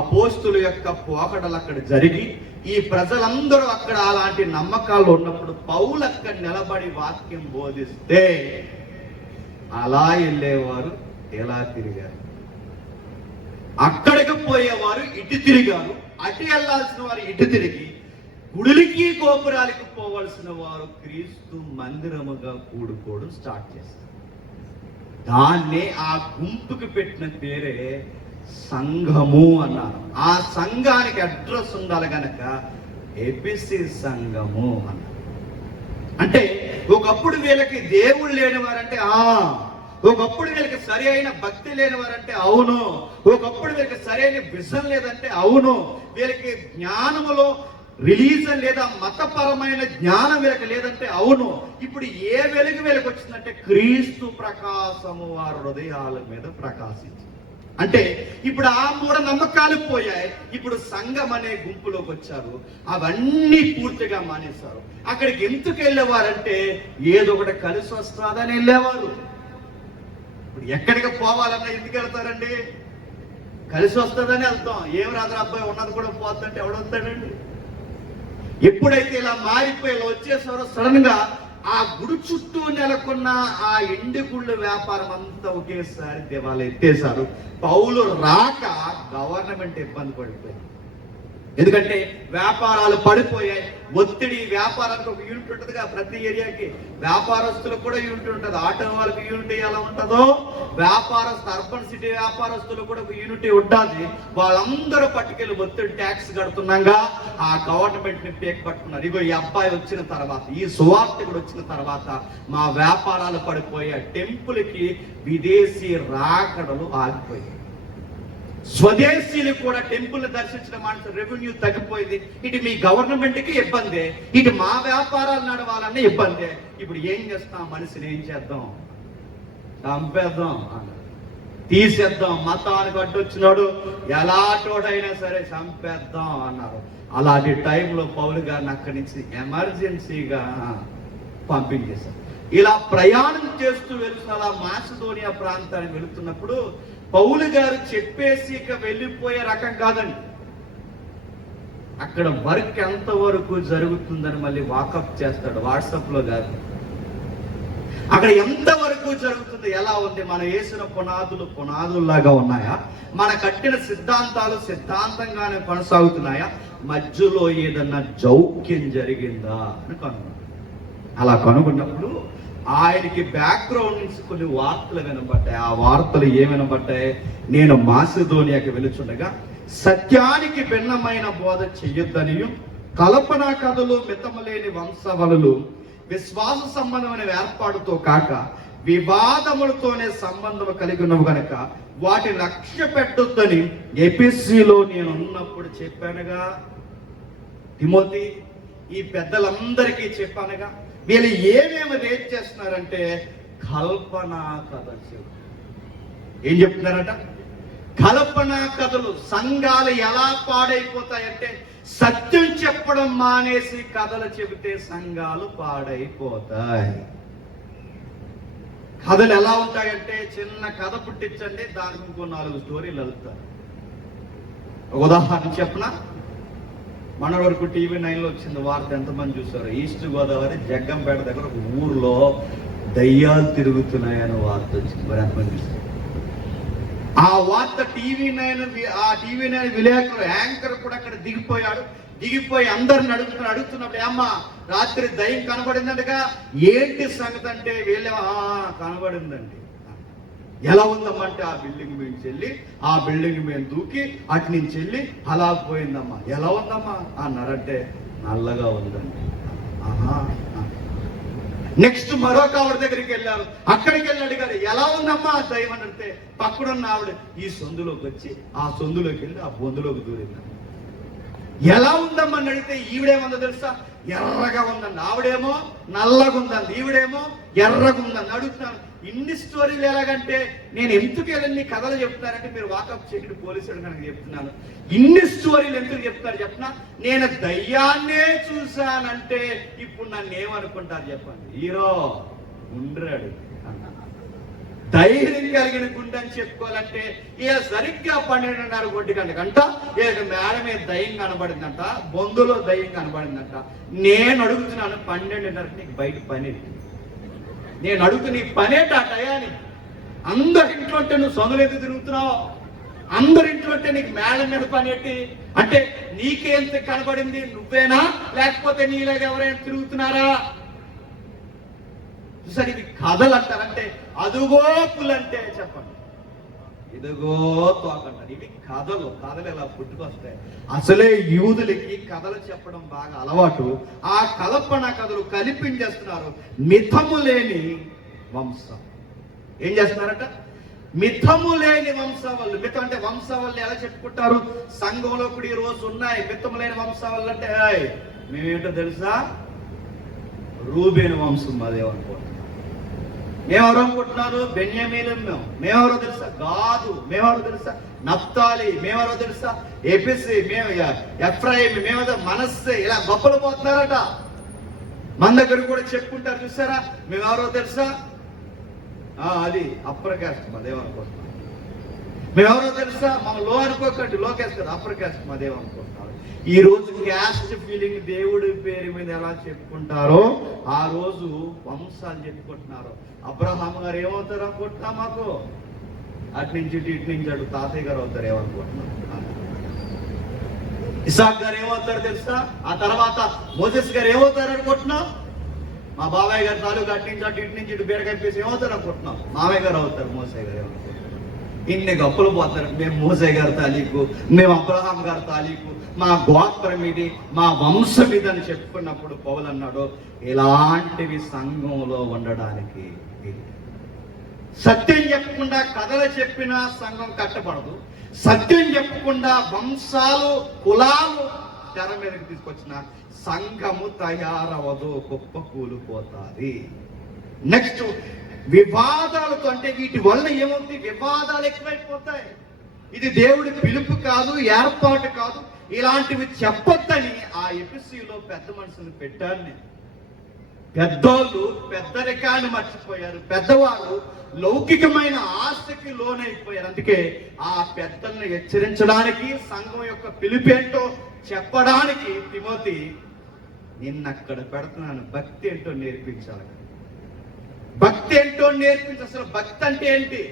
అపోస్తుల యొక్క పోకడలు అక్కడ జరిగి ఈ ప్రజలందరూ అక్కడ అలాంటి నమ్మకాలు ఉన్నప్పుడు పౌలు అక్కడ నిలబడి వాక్యం బోధిస్తే అలా వెళ్ళేవారు ఎలా తిరిగారు, అక్కడికి పోయేవారు ఇటు తిరిగారు, అటు వెళ్లాల్సిన వారు ఇటు తిరిగి గుడులకి గోపురాలకి పోవలసిన వారు క్రీస్తు మందిరముగా కూడుకోవడం స్టార్ట్ చేస్తారు. దాన్నే ఆ గుంపుకి పెట్టిన పేరే సంఘము అన్నారు. ఆ సంఘానికి అడ్రస్ ఉండాలి గనక ఎఫెసీ సంఘము అన్నారు. అంటే ఒకప్పుడు వీళ్ళకి దేవుడు లేనివారంటే ఒకప్పుడు వీళ్ళకి సరి అయిన భక్తి లేనివారంటే అవును, ఒకప్పుడు వీళ్ళకి సరైన విజన్ లేదంటే అవును, వీళ్ళకి జ్ఞానములో రిలీజన్ లేదా మతపరమైన జ్ఞానం వీళ్ళకి లేదంటే అవును. ఇప్పుడు ఏ వెలుగు వీళ్ళకి వచ్చిందంటే క్రీస్తు ప్రకాశము వారి హృదయాల మీద ప్రకాశించింది. అంటే ఇప్పుడు ఆ మూఢ నమ్మకాలు పోయాయి, ఇప్పుడు సంఘం అనే గుంపులోకి వచ్చారు. అవన్నీ పూర్తిగా మానేశారు. అక్కడికి ఎందుకు వెళ్ళేవారంటే ఏదో ఒకటి కలిసి వస్తుందని వెళ్ళేవారు. ఇప్పుడు ఎక్కడికి పోవాలన్నా ఎందుకు వెళ్తారండి? కలిసి వస్తుందని వెళ్తాం. ఏం రాత్రి అబ్బాయి ఉన్నది కూడా పోతుంటే ఎవడొస్తాడండి? ఎప్పుడైతే ఇలా మారిపోయి ఇలా వచ్చేసారో సడన్ గా ఆ గుడి చుట్టూ నెలకొన్న ఆ ఎండి గుళ్ళు వ్యాపారం అంతా ఒకేసారి దివాలా ఎత్తేసారు. పౌలు రాక గవర్నమెంట్ ఇబ్బంది పడిపోయింది. ఎందుకంటే వ్యాపారాలు పడిపోయాయి, ఒత్తిడి. వ్యాపారానికి ఒక యూనిట్ ఉంటుందిగా ప్రతి ఏరియాకి, వ్యాపారస్తులకు కూడా యూనిట్ ఉంటుంది. ఆటో వాళ్ళకి యూనిట్ ఎలా ఉంటుందో వ్యాపారస్తు అర్బన్ సిటీ వ్యాపారస్తులకు కూడా ఒక యూనిట్ ఉంటుంది. వాళ్ళందరూ పట్టుకెళ్ళి ఒత్తిడి ట్యాక్స్ కడుతున్నాగా ఆ గవర్నమెంట్ ని పేక్ పట్టుకున్నారు. ఇగో ఈ అబ్బాయి వచ్చిన తర్వాత, ఈ సువార్తికుడు వచ్చిన తర్వాత మా వ్యాపారాలు పడిపోయాయి. టెంపుల్కి విదేశీ రాకడలు ఆగిపోయాయి. స్వదేశీలు కూడా టెంపుల్ దర్శించడం అంటే రెవెన్యూ తగ్గిపోయింది. ఇటు మీ గవర్నమెంట్ కి ఇబ్బంది, ఇటు మా వ్యాపారాలు నడవాలన్న ఇబ్బంది. ఇప్పుడు ఏం చేస్తాం? మనిషిని ఏం చేద్దాం? చంపేద్దాం, తీసేద్దాం. మతానికి అడ్డొచ్చినాడు ఎలాంటోడైనా సరే చంపేద్దాం అన్నారు. అలాంటి టైంలో పౌలు గారిని అక్కడి నుంచి ఎమర్జెన్సీగా పంపించేశారు. ఇలా ప్రయాణం చేస్తూ వెళ్తున్న అలా మాసిదోనియా ప్రాంతానికి వెళుతున్నప్పుడు పౌలు గారు చెప్పేసి ఇక వెళ్ళిపోయే రకం కాదండి. అక్కడ వర్క్ ఎంత వరకు జరుగుతుందని మళ్ళీ వాకప్ చేస్తాడు, వాట్సాప్ లో కాదు. అక్కడ ఎంత వరకు జరుగుతుంది, ఎలా ఉంది, మనం వేసిన పునాదులు పునాదుల్లాగా ఉన్నాయా, మన కట్టిన సిద్ధాంతాలు సిద్ధాంతంగానే కొనసాగుతున్నాయా, మధ్యలో ఏదన్నా జౌక్యం జరిగిందా అని కనుగొన్నాడు. అలా కనుగొన్నప్పుడు ఆయనకి బ్యాక్గ్రౌండ్ నుంచి కొన్ని వార్తలు వినబడ్డాయి. ఆ వార్తలు ఏమి వినబడ్డాయి? నేను మాసిదోనియాకి వెళుచుండగా సత్యానికి భిన్నమైన బోధ చెయ్యొద్దనియు, కల్పనా కథలు, మితములేని వంశవలులు, విశ్వాస సంబంధమైన ఏర్పాటుతో కాక వివాదములతోనే సంబంధం కలిగి ఉన్నవి గనక వాటి లక్ష్య పెట్టొద్దని ఎఫెసీలో నేను ఉన్నప్పుడు చెప్పానుగా. తిమోతి, ఈ పెద్దలందరికీ చెప్పానుగా. వీళ్ళు ఏమేమి రేట్ చేస్తున్నారంటే కల్పనా కథలు. ఏం చెప్తున్నారట? కల్పనా కథలు. సంఘాలు ఎలా పాడైపోతాయంటే సత్యం చెప్పడం మానేసి కథలు చెబితే సంఘాలు పాడైపోతాయి. కథలు ఎలా ఉంటాయంటే చిన్న కథ పుట్టించండి, దానికి ఇంకో 4 స్టోరీలు వెళ్తారు. ఉదాహరణ చెప్పనా? మన వరకు TV9లో వచ్చింది వార్త, ఎంతమంది చూసారు? ఈస్ట్ గోదావరి జగ్గంపేట దగ్గర ఒక ఊర్లో దయ్యాలు తిరుగుతున్నాయని వార్త వచ్చింది. మరి ఎంతమంది చూసారు ఆ వార్త? టీవీ9 విలేకరు యాంకర్ కూడా అక్కడ దిగిపోయి అందరిని అడుగుతున్నప్పుడు ఏమ్మా రాత్రి దయ్యం కనబడిందంటగా, ఏంటి సంగతి అంటే వీళ్ళే కనబడిందండి. ఎలా ఉందమ్మా అంటే ఆ బిల్డింగ్ మీద వెళ్ళి ఆ బిల్డింగ్ మీద దూకి అటు నుంచి వెళ్ళి అలా పోయిందమ్మా. ఎలా ఉందమ్మా అన్నారంటే నల్లగా ఉందండి. నెక్స్ట్ మరొక ఆవిడ దగ్గరికి వెళ్ళారు, అక్కడికి వెళ్ళి అడిగారు ఎలా ఉందమ్మా ఆ దయ్యం అని అంటే పక్కడున్న ఆవిడ ఈ సొందులోకి వచ్చి ఆ సొందులోకి వెళ్ళి ఆ బొందులోకి దూరింది. ఎలా ఉందమ్మా అని అడిగితే ఈవిడేమందో తెలుసా? ఎర్రగా ఉందండి, ఆవిడేమో నల్లగా ఉందండి, ఈవిడేమో ఎర్రగా ఉందండి. అడుగుతున్నాను, ఇన్ని స్టోరీలు ఎలాగంటే నేను ఎందుకు ఇన్ని కథలు చెప్తున్నారంటే మీరు వాకప్ చేయడం పోలీసుడు కనుక చెప్తున్నాను. ఇన్ని స్టోరీలు ఎందుకు చెప్తారు చెప్పిన, నేను దయ్యాన్నే చూశానంటే ఇప్పుడు నన్ను ఏమనుకుంటారు చెప్పండి. హీరో ఉండ్రాడు, ధైర్యం కలిగిన గుండె అని చెప్పుకోవాలంటే ఇక సరిగ్గా 12:30 ఇక మేడ మీద దయ్యం కనబడిందంట, బొందులో దయ్యం కనబడిందంట. నేను అడుగుతున్నాను, 12:30 నీకు బయట పని, నేను అడుగుతున్న నీ పనేట టయాని. అందరి ఇంట్లో ఉంటే నువ్వు సొంగలెత్తు తిరుగుతున్నావు, అందరి ఇంట్లో ఉంటే నీకు మేడ మీద పనేటి అంటే నీకేంత కనబడింది? నువ్వేనా లేకపోతే నీలాగా ఎవరైనా తిరుగుతున్నారా? సరే ఇవి కథలు అంటారంటే అదుగో పులంటే చెప్పండి, ఇదిగో తోకంటారు. ఇవి కథలు ఎలా పుట్టుకొస్తాయి? అసలే యూదులకి కథలు చెప్పడం బాగా అలవాటు. ఆ కల్పన కథలు కల్పించేస్తున్నారు మిథము లేని వంశం. ఏం చేస్తున్నారట? మిథము లేని వంశావళులు. మిథం అంటే వంశావళులు ఎలా చెప్పుకుంటారు? సంఘంలో కూడా ఈ రోజు ఉన్నాయి మిథము లేని వంశావళులు. అంటే మేమేంటో తెలుసా? రూబేను వంశం మాదేమనుకుంటున్నాం. మేమెవరో అనుకుంటున్నారు? బెన్యామీను. మేమెవరో తెలుసా? గాదు. మేమెవరో తెలుసా? నఫ్తాలి. మేమెవరో తెలుసా? ఎపిసి. మేము ఎఫ్రాయిం. మేమేదో మనస్సే. ఇలా గొప్పలు పోతున్నారట. మన దగ్గర కూడా చెప్పుకుంటారు, చూసారా? మేమెవరో తెలుసా? అది అప్పర్ క్యాస్ట్ మాదేమనుకుంటున్నాం. మేమెవరో తెలుసా? మనం లో అనుకోకండి, లో క్యాస్ట్ కదా, అప్పర్ క్యాస్ట్ మాదేమనుకుంటున్నాం. ఈ రోజు క్యాస్ట్ ఫీలింగ్ దేవుడి పేరు మీద ఎలా చెప్పుకుంటారో ఆ రోజు వంశాలు చెప్పుకుంటున్నారు. అబ్రహాం గారు ఏమవుతారు అనుకుంటున్నా? మాకు అటు నుంచి ఇటు నుంచి అటు తాతయ్య గారు అవుతారు ఏమనుకుంటున్నాం. ఇసాక్ గారు ఏమవుతారు తెలుసా? ఆ తర్వాత మోసెస్ గారు ఏమవుతారు అనుకుంటున్నాం? మా బాబాయ్ గారు తాలూకు అటు నుంచి అటు ఇటు నుంచి ఇటు బీరకాయ పీసి ఏమవుతారు అనుకుంటున్నాం? మామయ్య గారు అవుతారు, మోసయ్య గారు ఏమవుతారు. ఇన్ని గొప్పలు పోతారు. మేము మోసయ్య గారి తాలీకు, మేము అబ్రహాం గారి తాలీకు, మా గోత్రం ఇది, మా వంశం ఇది అని చెప్పుకున్నప్పుడు పౌలు అన్నాడు, ఇలాంటివి సంఘంలో ఉండడానికి. సత్యం చెప్పకుండా కథలు చెప్పినా సంఘం కట్టబడదు. సత్యం చెప్పకుండా వంశాలు కులాలు తెర మీదకి తీసుకొచ్చిన సంఘము తయారవదు, గొప్ప కూలిపోతాది. నెక్స్ట్ వివాదాలతో, అంటే వీటి వల్ల ఏమవుతుంది? వివాదాలు ఎక్కువైపోతాయి. ఇది దేవుడి పిలుపు కాదు, ఏర్పాటు కాదు. ఇలాంటివి చెప్పొద్దని ఆ ఎపిసిలో పెద్ద మనుషులు పెట్టాను నేను. పెద్దోళ్ళు పెద్దరికాన్ని మర్చిపోయారు, పెద్దవాళ్ళు లౌకికమైన ఆశకి లోనైపోయారు. అందుకే ఆ పెద్దల్ని హెచ్చరించడానికి, సంఘం యొక్క పిలుపేంటో చెప్పడానికి తిమోతి నిన్నక్కడ పెడుతున్నాను. భక్తి ఏంటో నేర్పించాలి. భక్తి ఏంటో నేర్పించి, అసలు భక్తి అంటే ఏంటి,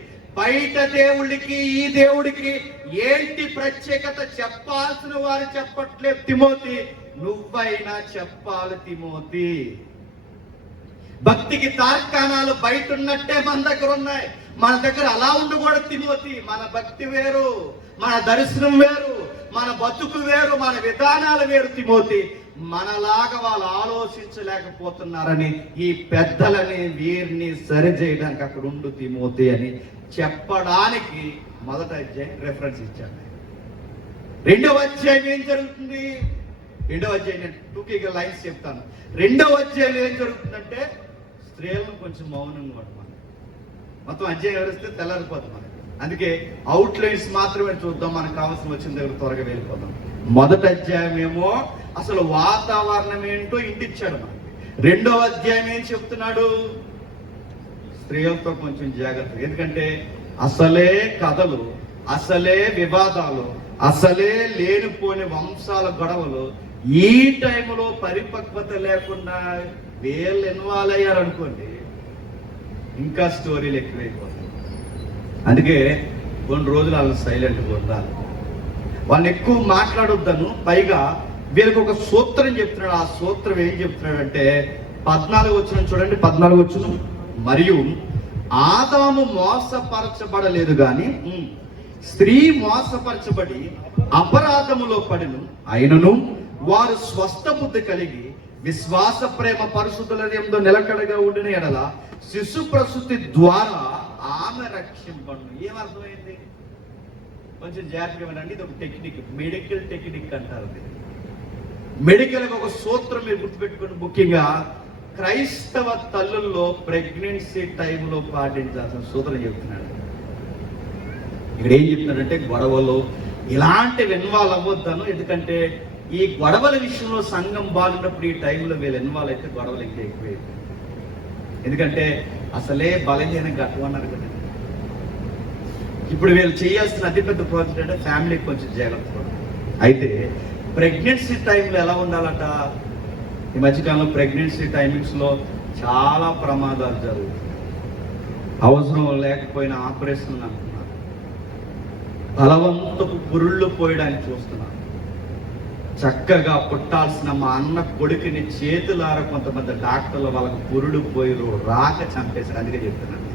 బయట దేవుడికి ఈ దేవుడికి ఏంటి ప్రత్యేకత చెప్పాల్సిన వారు చెప్పట్లేదు. తిమోతి నువ్వైనా చెప్పాలి. తిమోతి భక్తికి తార్కాణాలు బయట ఉన్నట్టే మన దగ్గర ఉన్నాయి. మన దగ్గర అలా ఉండకూడదు తిమోతి. మన భక్తి వేరు, మన దర్శనం వేరు, మన బతుకు వేరు, మన విధానాలు వేరు తిమోతి. మనలాగా వాళ్ళు ఆలోచించలేకపోతున్నారని ఈ పెద్దలని వీరిని సరిచేయడానికి అక్కడ ఉండు తిమోతి అని చెప్పడానికి మొదటి అధ్యాయం రెఫరెన్స్ ఇచ్చాను. రెండవ అధ్యాయం ఏం జరుగుతుంది? రెండవ అధ్యాయం నేను టూకీగా లైన్స్ చెప్తాను. రెండవ అధ్యాయం ఏం జరుగుతుందంటే స్త్రీలను కొంచెం మౌనంగా ఉండమని. మొత్తం అధ్యాయం ఎవరిస్తే తెల్లారిపోతాం మనకి. అందుకే అవుట్ లైన్స్ మాత్రమే చూద్దాం, మనకు కావాల్సిన వచ్చిన దగ్గర త్వరగా వెళ్ళిపోతాం. మొదటి అధ్యాయం ఏమో అసలు వాతావరణం ఏంటో ఇంటిచ్చాడు మనకి. రెండవ అధ్యాయం ఏం చెప్తున్నాడు? స్త్రీలతో కొంచెం జాగ్రత్త. ఎందుకంటే అసలే కథలు, అసలే వివాదాలు, అసలే లేనిపోని వంశాల గొడవలు ఈ టైంలో పరిపక్వత లేకుండా వీళ్ళు ఇన్వాల్వ్ అయ్యారనుకోండి, ఇంకా స్టోరీలు ఎక్కువైపోతాయి. అందుకే కొన్ని రోజులు వాళ్ళని సైలెంట్గా ఉండాలి, వాళ్ళని ఎక్కువ మాట్లాడొద్దను. పైగా వీళ్ళకి ఒక సూత్రం చెప్తున్నాడు. ఆ సూత్రం ఏం చెప్తున్నాడంటే 14 వచనం చూడండి. 14 వచనం, మరియు ఆదాము మోసపరచబడలేదు గాని స్త్రీ మోసపరచబడి అపరాధములో పడిను. అయినను వారు స్వస్థ బుద్ధి కలిగి విశ్వాస ప్రేమ పరిశుద్ధుల యందు నిలకడగా ఉండిన ఎడల శిశు ప్రసూతి ద్వారా ఆమె రక్షింపను. ఏమర్థమైంది? కొంచెం జాగ్రత్తగా వినండి. ఇది ఒక టెక్నిక్, మెడికల్ టెక్నిక్ అంటారు. మెడికల్గా ఒక సూత్రం మీరు గుర్తుపెట్టుకుని, ముఖ్యంగా క్రైస్తవ తల్లుల్లో ప్రెగ్నెన్సీ టైంలో పాటించాల్సిన సూత్రం చెప్తున్నాడు. ఇక్కడ ఏం చెప్తున్నాడంటే, గొడవలు ఇలాంటివి ఇన్వాల్వ్ అవ్వద్దాను. ఎందుకంటే ఈ గొడవల విషయంలో సంఘం బాగున్నప్పుడు ఈ టైంలో వీళ్ళు ఇన్వాల్వ్ అయితే గొడవలు ఇంకా ఎక్కువైపోయి, ఎందుకంటే అసలే బలహీన ఘట్టం అన్నారు కదా. ఇప్పుడు వీళ్ళు చేయాల్సిన అతిపెద్ద ప్రాజెక్ట్ అంటే ఫ్యామిలీకి కొంచెం జాగ్రత్త. అయితే ప్రెగ్నెన్సీ టైంలో ఎలా ఉండాలట? ఈ మధ్యకాలంలో ప్రెగ్నెన్సీ టైమింగ్స్లో చాలా ప్రమాదాలు జరుగుతాయి. అవసరం లేకపోయినా ఆపరేషన్లు అంటున్నారు, బలవంతపు పురుళ్ళు పోయడానికి చూస్తున్నారు. చక్కగా పుట్టాల్సిన మా అన్న కొడుకుని చేతులార కొంతమంది డాక్టర్లు వాళ్ళకి పురుడు పోయిరు రాక చంపేశారు. అందుకే చెప్తున్నాను,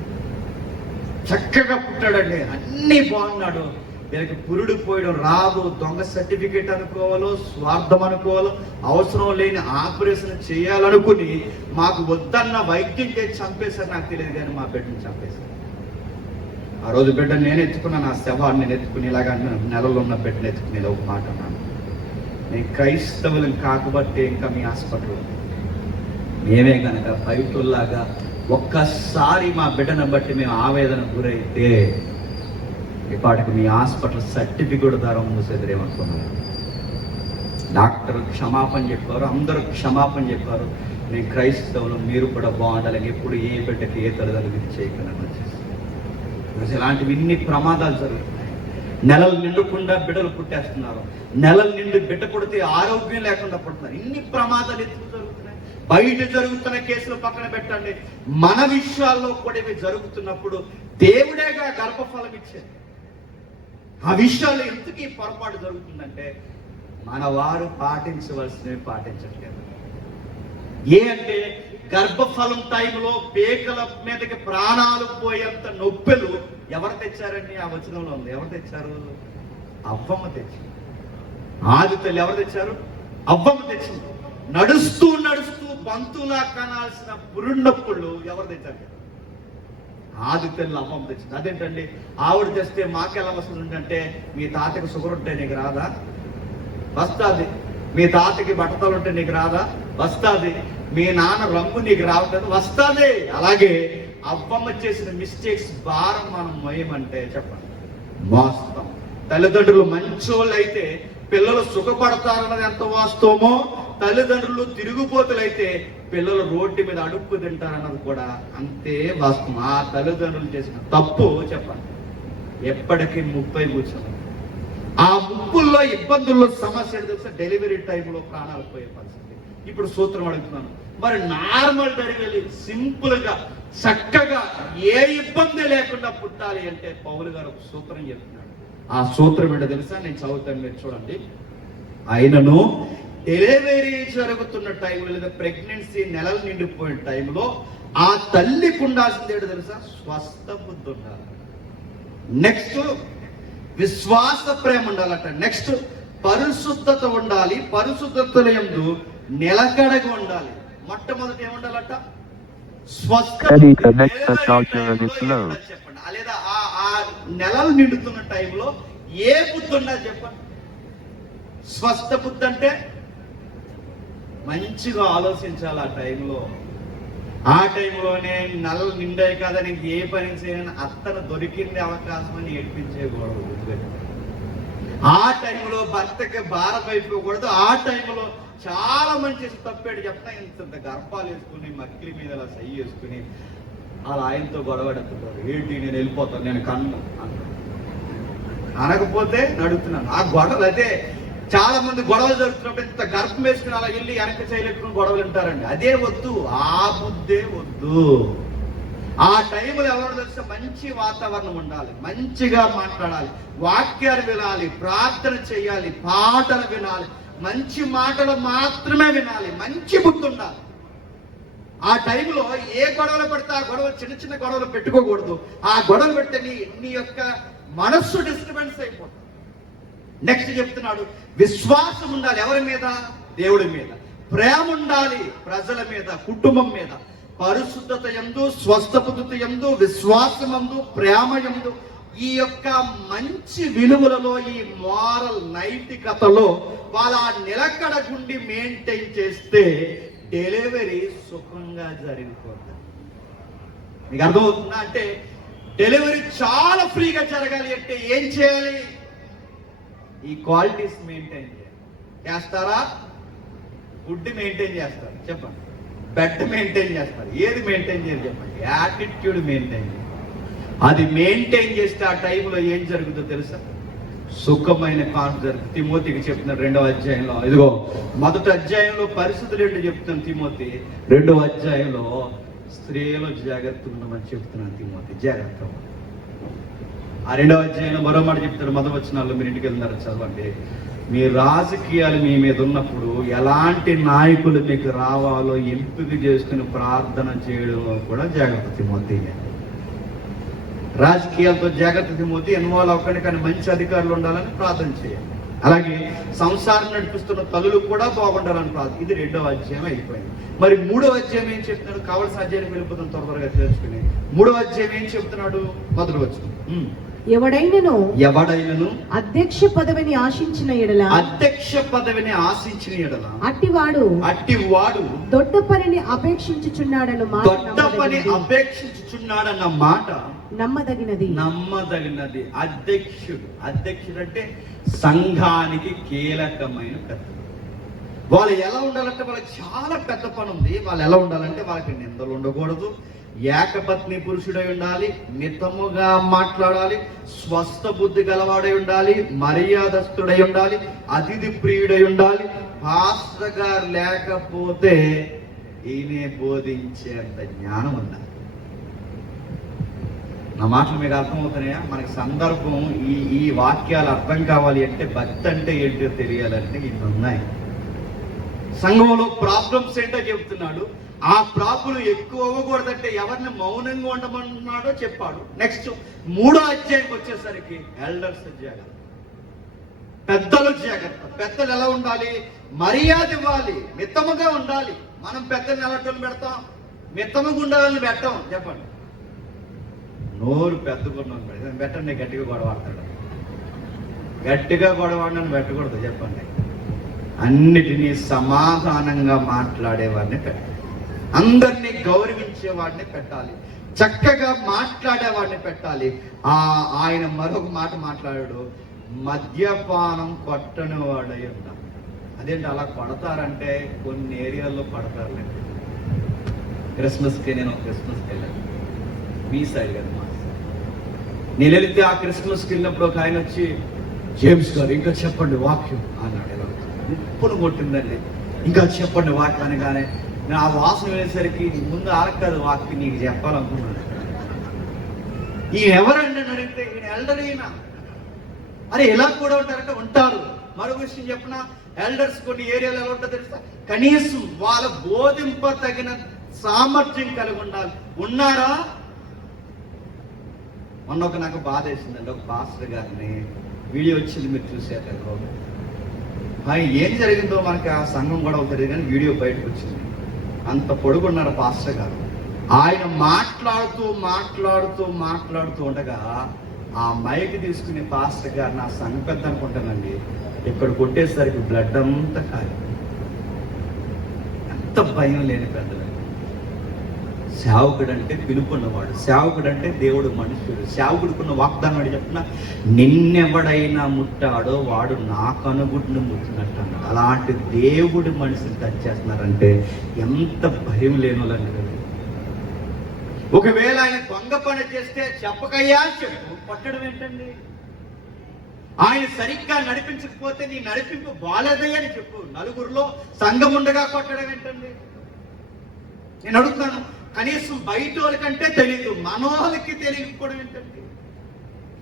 చక్కగా పుట్టాడండి, అన్నీ బాగున్నాడు, వీళ్ళకి పురుడు పోయడం రాదు, దొంగ సర్టిఫికేట్ అనుకోవాలో, స్వార్థం అనుకోవాలో, అవసరం లేని ఆపరేషన్ చేయాలనుకుని మాకు వద్దన్న వైద్యం చేసి చంపేశారు. నాకు తెలియదు కానీ మా బిడ్డని చంపేశారు. ఆ రోజు బిడ్డ నేను ఎత్తుకున్నాను, ఆ శవాన్ని నేను ఎత్తుకుని ఇలాగా నెలలో ఉన్న బిడ్డను ఎత్తుకుని ఇలా ఒక మాట అన్నాను, నేను క్రైస్తవులను కాకపోతే ఇంకా మీ హాస్పిటల్ మేమే కనుక బయటలాగా ఒక్కసారి మా బిడ్డను బట్టి మేము ఆవేదన గురైతే ఇప్పటికి మీ హాస్పిటల్ సర్టిఫికేట్ ద్వారా మూసేదిరేమనుకున్నాను. డాక్టర్ క్షమాపణ చెప్పారు, అందరూ క్షమాపణ చెప్పారు. నేను క్రైస్తవులు, మీరు కూడా బాగుండాలని ఎప్పుడు ఏ బిడ్డకి ఏ తల్లిదండ్రులు ఇది చేయగలను. ఇలాంటివి ఇన్ని ప్రమాదాలు జరుగుతున్నాయి. నెలలు నిండకుండా బిడ్డలు పుట్టేస్తున్నారు, నెలలు నిండి బిడ్డ పుడితే ఆరోగ్యం లేకుండా పుడుతున్నారు. ఇన్ని ప్రమాదాలు ఎందుకు జరుగుతున్నాయి? బయట జరుగుతున్న కేసులు పక్కన పెట్టండి, మన విషయాల్లో కూడా ఇవి జరుగుతున్నప్పుడు దేవుడేగా గర్భఫలం ఇచ్చేది. ఆ విషయాలు ఎందుకు ఈ పొరపాటు జరుగుతుందంటే మన వారు పాటించవలసినవి పాటించట్లేదు. ఏ అంటే గర్భఫలం టైంలో పేకల మీదకి ప్రాణాలు పోయేంత నొప్పులు ఎవరు తెచ్చారండి? ఆ వచనంలో ఉంది. ఎవరు తెచ్చారు? అవ్వమ్మ తెచ్చింది. ఆది తల్లి ఎవరు తెచ్చారు? అవ్వమ్మ తెచ్చింది. నడుస్తూ నడుస్తూ బంతులా కనాల్సిన పురున్నొప్పులు ఎవరు తెచ్చారు? ఆది తల్లి అవ్వమ్మ తెచ్చింది. అదేంటండి ఆవిడ తెస్తే మాకెలా వస్తుంది అంటే, మీ తాతకి షుగర్ ఉంటే నీకు రాదా? వస్తుంది. మీ తాతకి బట్టతలు ఉంటే నీకు రాదా? వస్తుంది. మీ నాన్న రంగు నీకు రావట్లేదు? వస్తుంది. అలాగే అవ్వమ్మ చేసిన మిస్టేక్స్ భారం మనం మోయమంటే చెప్పండి వాస్తవం. తల్లిదండ్రులు మంచోళ్ళు అయితే పిల్లలు సుఖపడతారన్నది ఎంత వాస్తవమో, తల్లిదండ్రులు తిరుగుబోతులైతే పిల్లలు రోడ్డు మీద అడుక్కు తింటారన్నది కూడా అంతే వాస్తవం. ఆ తల్లిదండ్రులు చేసిన తప్పు చెప్పండి ఎప్పటికీ 30 కూర్చోండి. ఆ ముప్పుల్లో ఇబ్బందుల్లో సమస్య తెలుసా? డెలివరీ టైంలో ప్రాణాలు పోయే పరిస్థితి. ఇప్పుడు సూత్రం అడుగుతున్నాను, మరి నార్మల్ డెలివరీ సింపుల్ గా చక్కగా ఏ ఇబ్బంది లేకుండా పుట్టాలి అంటే పౌలు గారు ఒక సూత్రం చెప్తున్నాడు. ఆ సూత్రం ఏంటో తెలుసా? నేను చదువుతాను, మీరు చూడండి. ఆయనను డెలివరీ జరుగుతున్న టైంలో లేదా ప్రెగ్నెన్సీ నెలలు నిండిపోయిన టైంలో ఆ తల్లికి ఉండాల్సింది ఏంటో తెలుసా? స్వస్థ బుద్ధి ఉండాలి. నెక్స్ట్ విశ్వాస ప్రేమ ఉండాలట. నెక్స్ట్ పరిశుద్ధత ఉండాలి. పరిశుద్ధతల యందు నిలకడగా ఉండాలి. మొట్టమొదటి ఏముండాలట? స్వస్థ. చెప్పండి. లేదా ఆ నెలలు నిండుతున్న టైంలో ఏ బుద్ధి ఉండాలి చెప్పండి? స్వస్థ బుద్ధి అంటే మంచిగా ఆలోచించాలి. ఆ టైంలోనే నెలలు నిండాయి కదా, నీకు ఏ పని చేయని అత్తను దొరికింది అవకాశం అని ఏడ్పించేయకూడదు. ఆ టైంలో భర్తకి భారం అయిపోకూడదు. ఆ టైంలో చాలా మంచి తప్పేడు చెప్తా, ఇంత గర్భాలు వేసుకుని మక్కిలి మీద అలా సై వేసుకుని అలా ఆయనతో గొడవడుతున్నారు. ఏంటి నేను వెళ్ళిపోతాను, నేను కన్ను అనకపోతే నడుతున్నాను. ఆ గొడవలు అదే చాలా మంది గొడవలు జరుగుతున్నప్పుడు ఇంత గర్భం వేసుకుని అలా వెళ్ళి వెనక చేయలేకుని గొడవలు వింటారండి. అదే వద్దు, ఆ బుద్ధే వద్దు. ఆ టైంలో ఎవరు తెలిస్తే మంచి వాతావరణం ఉండాలి, మంచిగా మాట్లాడాలి, వాక్యాలు వినాలి, ప్రార్థన చేయాలి, పాటలు వినాలి, మంచి మాటలు మాత్రమే వినాలి, మంచి బుద్ధి ఉండాలి. ఆ టైంలో ఏ గొడవలు పెడితే ఆ గొడవ చిన్న చిన్న గొడవలు పెట్టుకోకూడదు. ఆ గొడవలు పెడితే నీ యొక్క మనస్సు డిస్టర్బెన్స్ అయిపోతుంది. నెక్స్ట్ చెప్తున్నాడు, విశ్వాసం ఉండాలి. ఎవరి మీద? దేవుడి మీద. ప్రేమ ఉండాలి, ప్రజల మీద, కుటుంబం మీద. పరిశుద్ధత యందు, స్వస్థ బుద్ధి యందు, విశ్వాసం యందు, ప్రేమ యందు, ఈ యొక్క మంచి విలువలలో, ఈ మోరల్ నైతికతలో వాళ్ళ నిలకడ గుండి మెయింటైన్ చేస్తే డెలివరీ సుఖంగా జరిగిపోతుంది. మీకు అర్థమవుతుందా? అంటే డెలివరీ చాలా ఫ్రీగా జరగాలి అంటే ఏం చేయాలి? ఈ క్వాలిటీస్ మెయింటైన్ చేస్తారా? ఫుడ్ మెయింటైన్ చేస్తారు చెప్పండి, బెడ్ మెయింటైన్ చేస్తారు, ఏది మెయింటైన్ చేయాలి చెప్పండి? యాటిట్యూడ్ మెయింటైన్ చేయాలి. అది మెయింటైన్ చేస్తే ఆ టైంలో ఏం జరుగుతుందో తెలుసా? సుఖమైన కాను జరుగుతుంది. తిమోతికి చెప్తున్నారు 2వ అధ్యాయంలో, ఇదిగో 1వ అధ్యాయంలో పరిస్థితులు ఏంటో చెప్తున్నాను తిమోతి, 2వ అధ్యాయంలో స్త్రీలో జాగ్రత్త ఉండమని చెప్తున్నాను తిమోతి, జాగ్రత్త. ఆ 2వ అధ్యాయంలో మరో మాట చెప్తారు, 1వ వచనాల్లో మీరు ఇంటికి వెళ్ళినారు చదవండి. మీ రాజకీయాలు మీ మీద ఉన్నప్పుడు ఎలాంటి నాయకులు మీకు రావాలో ఎంపిక చేసుకుని ప్రార్థన చేయడంలో కూడా జాగ్రత్త తిమోతి. రాజకీయాలతో జాగ్రత్త తిమోతి, ఇన్వాల్వ్ అవ్వకండి, కానీ మంచి అధికారులు ఉండాలని ప్రార్థన చేయాలి. అలాగే సంసారం నడిపిస్తున్న తల్లులు కూడా బాగుండాలని ప్రార్థన. ఇది 2వ అధ్యాయం అయిపోయింది. మరి 3వ అధ్యాయం ఏం చెప్తున్నాడు? కావలసిన అధ్యాయానికి వెళ్ళిపోతాం త్వరగా తెలుసుకుని. 3వ అధ్యాయం ఏం చెప్తున్నాడు? మొదలు వచ్చిన ఎవడైనను అధ్యక్ష పదవిని ఆశించిన ఎడల అట్టివాడు దొడ్డ పనిని అపేక్షించుచున్నాడన్న మాట నమ్మదగినది. అధ్యక్షుడు అంటే సంఘానికి కీలకమైన పెద్ద. వాళ్ళు ఎలా ఉండాలంటే వాళ్ళకి చాలా పెద్ద పని ఉంది. వాళ్ళు ఎలా ఉండాలంటే వాళ్ళకి నిందలు ఉండకూడదు, ఏకపత్ని పురుషుడై ఉండాలి, మితముగా మాట్లాడాలి, స్వస్థ బుద్ధి గలవాడై ఉండాలి, మర్యాదస్తుడై ఉండాలి, అతిథి ప్రియుడై ఉండాలి. పాస్టర్ గారు లేకపోతే ఈయనే బోధించేంత జ్ఞానం ఉండాలి. నా మాటలు మీకు అర్థమవుతున్నాయా? మనకి సందర్భం ఈ వాక్యాలు అర్థం కావాలి అంటే భక్తి అంటే ఏంటో తెలియాలంటే ఇవి ఉన్నాయి. సంఘంలో ప్రాబ్లమ్స్ ఏంటో చెబుతున్నాడు. ఆ ప్రాబ్లం ఎక్కువ అవ్వకూడదంటే ఎవరిని మౌనంగా ఉండమన్నాడో చెప్పాడు. నెక్స్ట్ 3వ అధ్యాయంకి వచ్చేసరికి ఎల్డర్స్ జాగ్రత్త, పెద్దలు జాగ్రత్త. పెద్దలు ఎలా ఉండాలి? మర్యాద ఇవ్వాలి, మితముగా ఉండాలి. మనం పెద్దల్ని ఎలాంటి పెడతాం? మితముగా ఉండాలని పెట్టాం చెప్పండి. నోరు పెద్దకున్నాను పెట్టండి, గట్టిగా గొడవాడతాడు. గట్టిగా గొడవాడని పెట్టకూడదు చెప్పండి. అన్నిటినీ సమాధానంగా మాట్లాడేవాడిని పెట్టాలి, అందరినీ గౌరవించే వాడిని పెట్టాలి, చక్కగా మాట్లాడేవాడిని పెట్టాలి. ఆయన మరొక మాట మాట్లాడాడు, మద్యపానం కొట్టని వాడై ఉండాలి. అదేంటి అలా కొడతారంటే కొన్ని ఏరియాల్లో పడతారులేండి. క్రిస్మస్కి నేను క్రిస్మస్కి వెళ్ళాను, మీ సైడ్ కదా మా సైడ్. నేను వెళితే ఆ క్రిస్మస్కి వెళ్ళినప్పుడు ఒక ఆయన వచ్చి, జేమ్స్ గారు ఇంకా చెప్పండి వాక్యం అన్నాడు. ఎలా ఉప్పును కొట్టిందండి, ఇంకా చెప్పండి వాక్యం అనగానే నేను ఆ వాసన వేసేసరికి ముందు ఆరక్కదు వాక్యం నీకు చెప్పాలనుకున్నాను. ఈయన ఎవరండి అని అడిగితే ఈయన ఎల్డర్ అయినా. అరే ఎలా కూడా ఉంటారంటే ఉంటారు. మరో విషయం చెప్పిన ఎల్డర్స్ కొన్ని ఏరియాలో ఎలా ఉంటుందో తెలుసా? కనీసం వాళ్ళ బోధింప తగిన సామర్థ్యం కలిగి ఉండాలి. ఉన్నారా? మొన్న నాకు బాధ వేసిందండి. ఒక పాస్టర్ గారిని వీడియో వచ్చింది, మీరు చూసారు. ఏం జరిగిందో మనకి ఆ సంఘం కూడా తెలియదు కానీ వీడియో బయటకు వచ్చింది. అంత పొడుగున్నారు పాస్టర్ గారు. ఆయన మాట్లాడుతూ ఉండగా ఆ మైక్ తీసుకునే పాస్టర్ గారు నా సంఘం పెద్ద అనుకుంటానండి, ఇక్కడ కొట్టేసరికి బ్లడ్ అంతా కాదు. ఎంత భయం లేని పెద్దలు. సేవకుడు అంటే పిలుపున్నవాడు, సేవకుడు అంటే దేవుడు మనుషుడు. సేవకుడుకున్న వాగ్దానం అని చెప్తున్నా, నిన్నెవడైనా ముట్టాడో వాడు నా కనుగుడ్ను ముట్టినట్టు అన్నాడు. అలాంటి దేవుడు మనిషిని టచ్ చేస్తున్నారంటే ఎంత భయం లేని వాళ్ళండి. ఒకవేళ ఆయన దొంగ పని చేస్తే చెప్పకయ్యా చెప్పు, పట్టడం ఏంటండి? ఆయన సరిగ్గా నడిపించకపోతే నీ నడిపింపు బాలేదయ్యా అని చెప్పు. నలుగురిలో సంఘం ఉండగా కొట్టడం ఏంటండి? నేను అడుగుతున్నాను. కనీసం బయట వాళ్ళకంటే తెలియదు, మనోళ్ళకి తెలియకపోవడం ఏంటండి?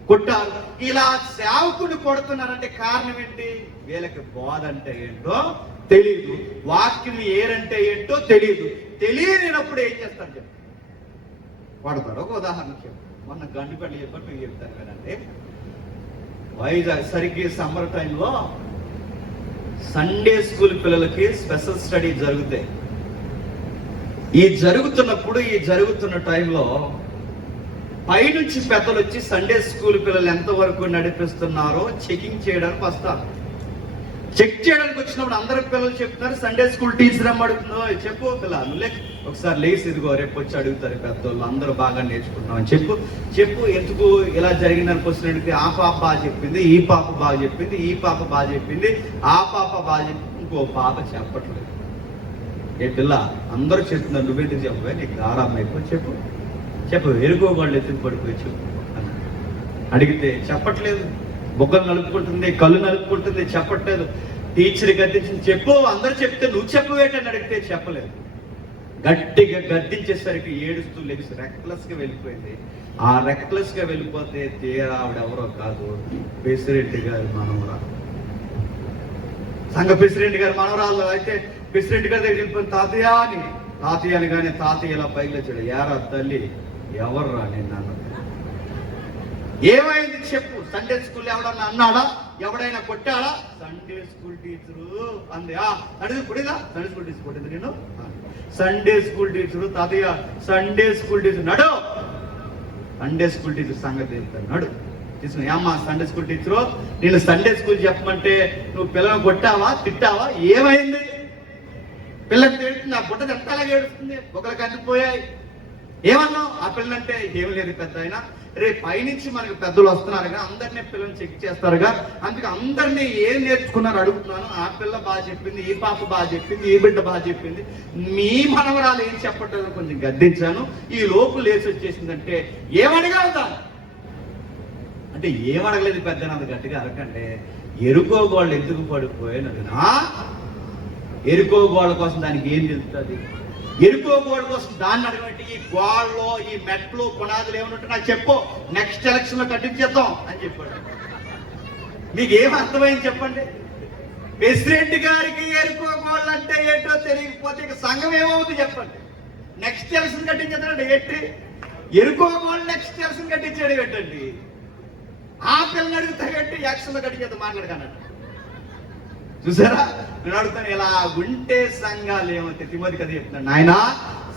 కొట్టారు. ఇలా సేవకుని కొడుతున్నారంటే కారణం ఏంటి? వీళ్ళకి బోధ అంటే ఏంటో తెలియదు, వాక్యం ఏరంటే ఏంటో తెలియదు. తెలియనప్పుడు ఏం చేస్తారు చెప్పి కొడతారు. ఒక ఉదాహరణ చెప్పు. మొన్న గండిపల్లి చెప్పని మేము చెప్తాను కదండి. వైజాగ్ సరిగ్గా సమ్మర్ టైంలో సండే స్కూల్ పిల్లలకి స్పెషల్ స్టడీ జరుగుతాయి. ఈ జరుగుతున్న టైంలో పైనుంచి పెద్దలు వచ్చి సండే స్కూల్ పిల్లలు ఎంతవరకు నడిపిస్తున్నారో చెకింగ్ చేయడానికి వస్తారు. చెక్ చేయడానికి వచ్చినప్పుడు అందరు పిల్లలు చెప్తున్నారు, సండే స్కూల్ టీచర్ అడుగుతుందో చెప్పు పిల్లలు ఒకసారి లేచి ఇదిగో రేపు వచ్చి అడుగుతారు పెద్దోళ్ళు, అందరూ బాగా నేర్చుకుంటున్నాం అని చెప్పు ఎందుకు ఇలా జరిగిందని క్వశ్చన్ అడిగితే ఆ పాప బాగా చెప్పింది, ఈ పాప బాగా చెప్పింది, ఈ పాప బాగా చెప్పింది, ఆ పాప బాగా చెప్పింది, ఇంకో పాప చెప్పట్లేదు. ఏ పిల్ల అందరూ చెప్తున్నారు, నువ్వెందుకు చెప్పవే, నీకు గారాబం అయిపోయి చెప్పు ఎరుకోగోళ్ళు ఎత్తుకు పడిపోయి చెప్పు అడిగితే చెప్పట్లేదు. బొగ్గలు నలుపుకుంటుంది, కళ్ళు నలుపుకుంటుంది, చెప్పట్లేదు. టీచర్ గద్దించింది, చెప్పు అందరూ చెప్తే నువ్వు చెప్పవేటని అడిగితే చెప్పలేదు. గట్టిగా గద్దించేసరికి ఏడుస్తూ లెగిసి రెక్లెస్ గా వెళ్ళిపోయింది. ఆ రెక్లెస్ గా వెళ్ళిపోతే తీరా ఆవిడెవరో కాదు, ప్రెసిడెంట్ గారి మనవరాలు, సంఘ ప్రెసిడెంట్ గారి మనవరాలు. అయితే ప్రెసిడెంట్ గారి దగ్గర వెళ్ళిపోయింది, తాతయ్య అని కానీ తాతయ్య ఇలా పైకి వచ్చాడు, యారా తల్లి ఎవర్రా నేను అన్నది, ఏమైంది చెప్పు, సండే స్కూల్ ఎవడన్నా అన్నాడా, ఎవడైనా కొట్టాడా, సండే స్కూల్ టీచరు అంది. అడిగి కొడిదా, సండే స్కూల్ టీచర్ కొట్టింది నేను, సండే స్కూల్ టీచరు తాతయ్య, సండే స్కూల్ టీచర్ నడు, సండే స్కూల్ టీచర్ సంగతి నడు తీసుకుని. అమ్మా సండే స్కూల్ టీచరు, నేను సండే స్కూల్ చెప్పమంటే నువ్వు పిల్లలు కొట్టావా తిట్టావా, ఏమైంది, పిల్లకి ఏడుస్తుంది, నా బుట్టది ఎంత అలాగే ఏడుస్తుంది, ఒకరికి అందిపోయాయి, ఏమన్నావు, ఆ పిల్లలంటే ఏం లేదు పెద్ద అయినా, రేపు పైనుంచి మనకి పెద్దలు వస్తున్నారుగా, అందరినీ పిల్లల్ని చెక్ చేస్తారుగా, అందుకే అందరినీ ఏం నేర్చుకున్నారు అడుగుతున్నాను. ఆ పిల్ల బాగా చెప్పింది, ఈ పాప బాగా చెప్పింది, ఈ బిడ్డ బాగా చెప్పింది, మీ మనవరాలు ఏం చెప్పట్లేదు కొంచెం గద్దించాను, ఈ లోపు లేచి వచ్చేసిందంటే ఏమడగలుగుతాం అంటే ఏమడగలేదు పెద్ద, అంత గట్టిగా అరకంటే ఎరుకోగోళ్ళు ఎందుకు పడిపోయాను, ఎరుకోగోళ్ళ కోసం దానికి ఏం తెలుస్తుంది, ఎరుకోగోళ్ళ కోసం దాన్ని అడగబెట్టి ఈ గోళ్ళలో ఈ మెట్లు పునాదులు ఏమన్నట్టు నాకు చెప్పు, నెక్స్ట్ ఎలక్షన్ లో కట్టించేద్దాం అని చెప్పాడు. మీకు ఏం అర్థమైంది చెప్పండి. ప్రెసిడెంట్ గారికి ఎరుకోగోళ్ళు అంటే ఏంటో తెలియకపోతే ఇక సంఘం ఏమవుతుంది చెప్పండి. నెక్స్ట్ ఎలక్షన్ కట్టించేద్దాం ఏంటి, ఎరుకోగోళ్ళు నెక్స్ట్ ఎలక్షన్ కట్టించాడు ఏంటండి, ఆ పిల్లని అడుగుతా ఏంటి, యాక్షన్ లో కట్టించేద్దాం మాట్లాడకన్నట్టు. చూసారా, నేను అడుగుతాను, ఇలా ఉంటే సంఘాలు ఏమవుతాయి. తిమోతి కథ చెప్తున్నాను, నాయన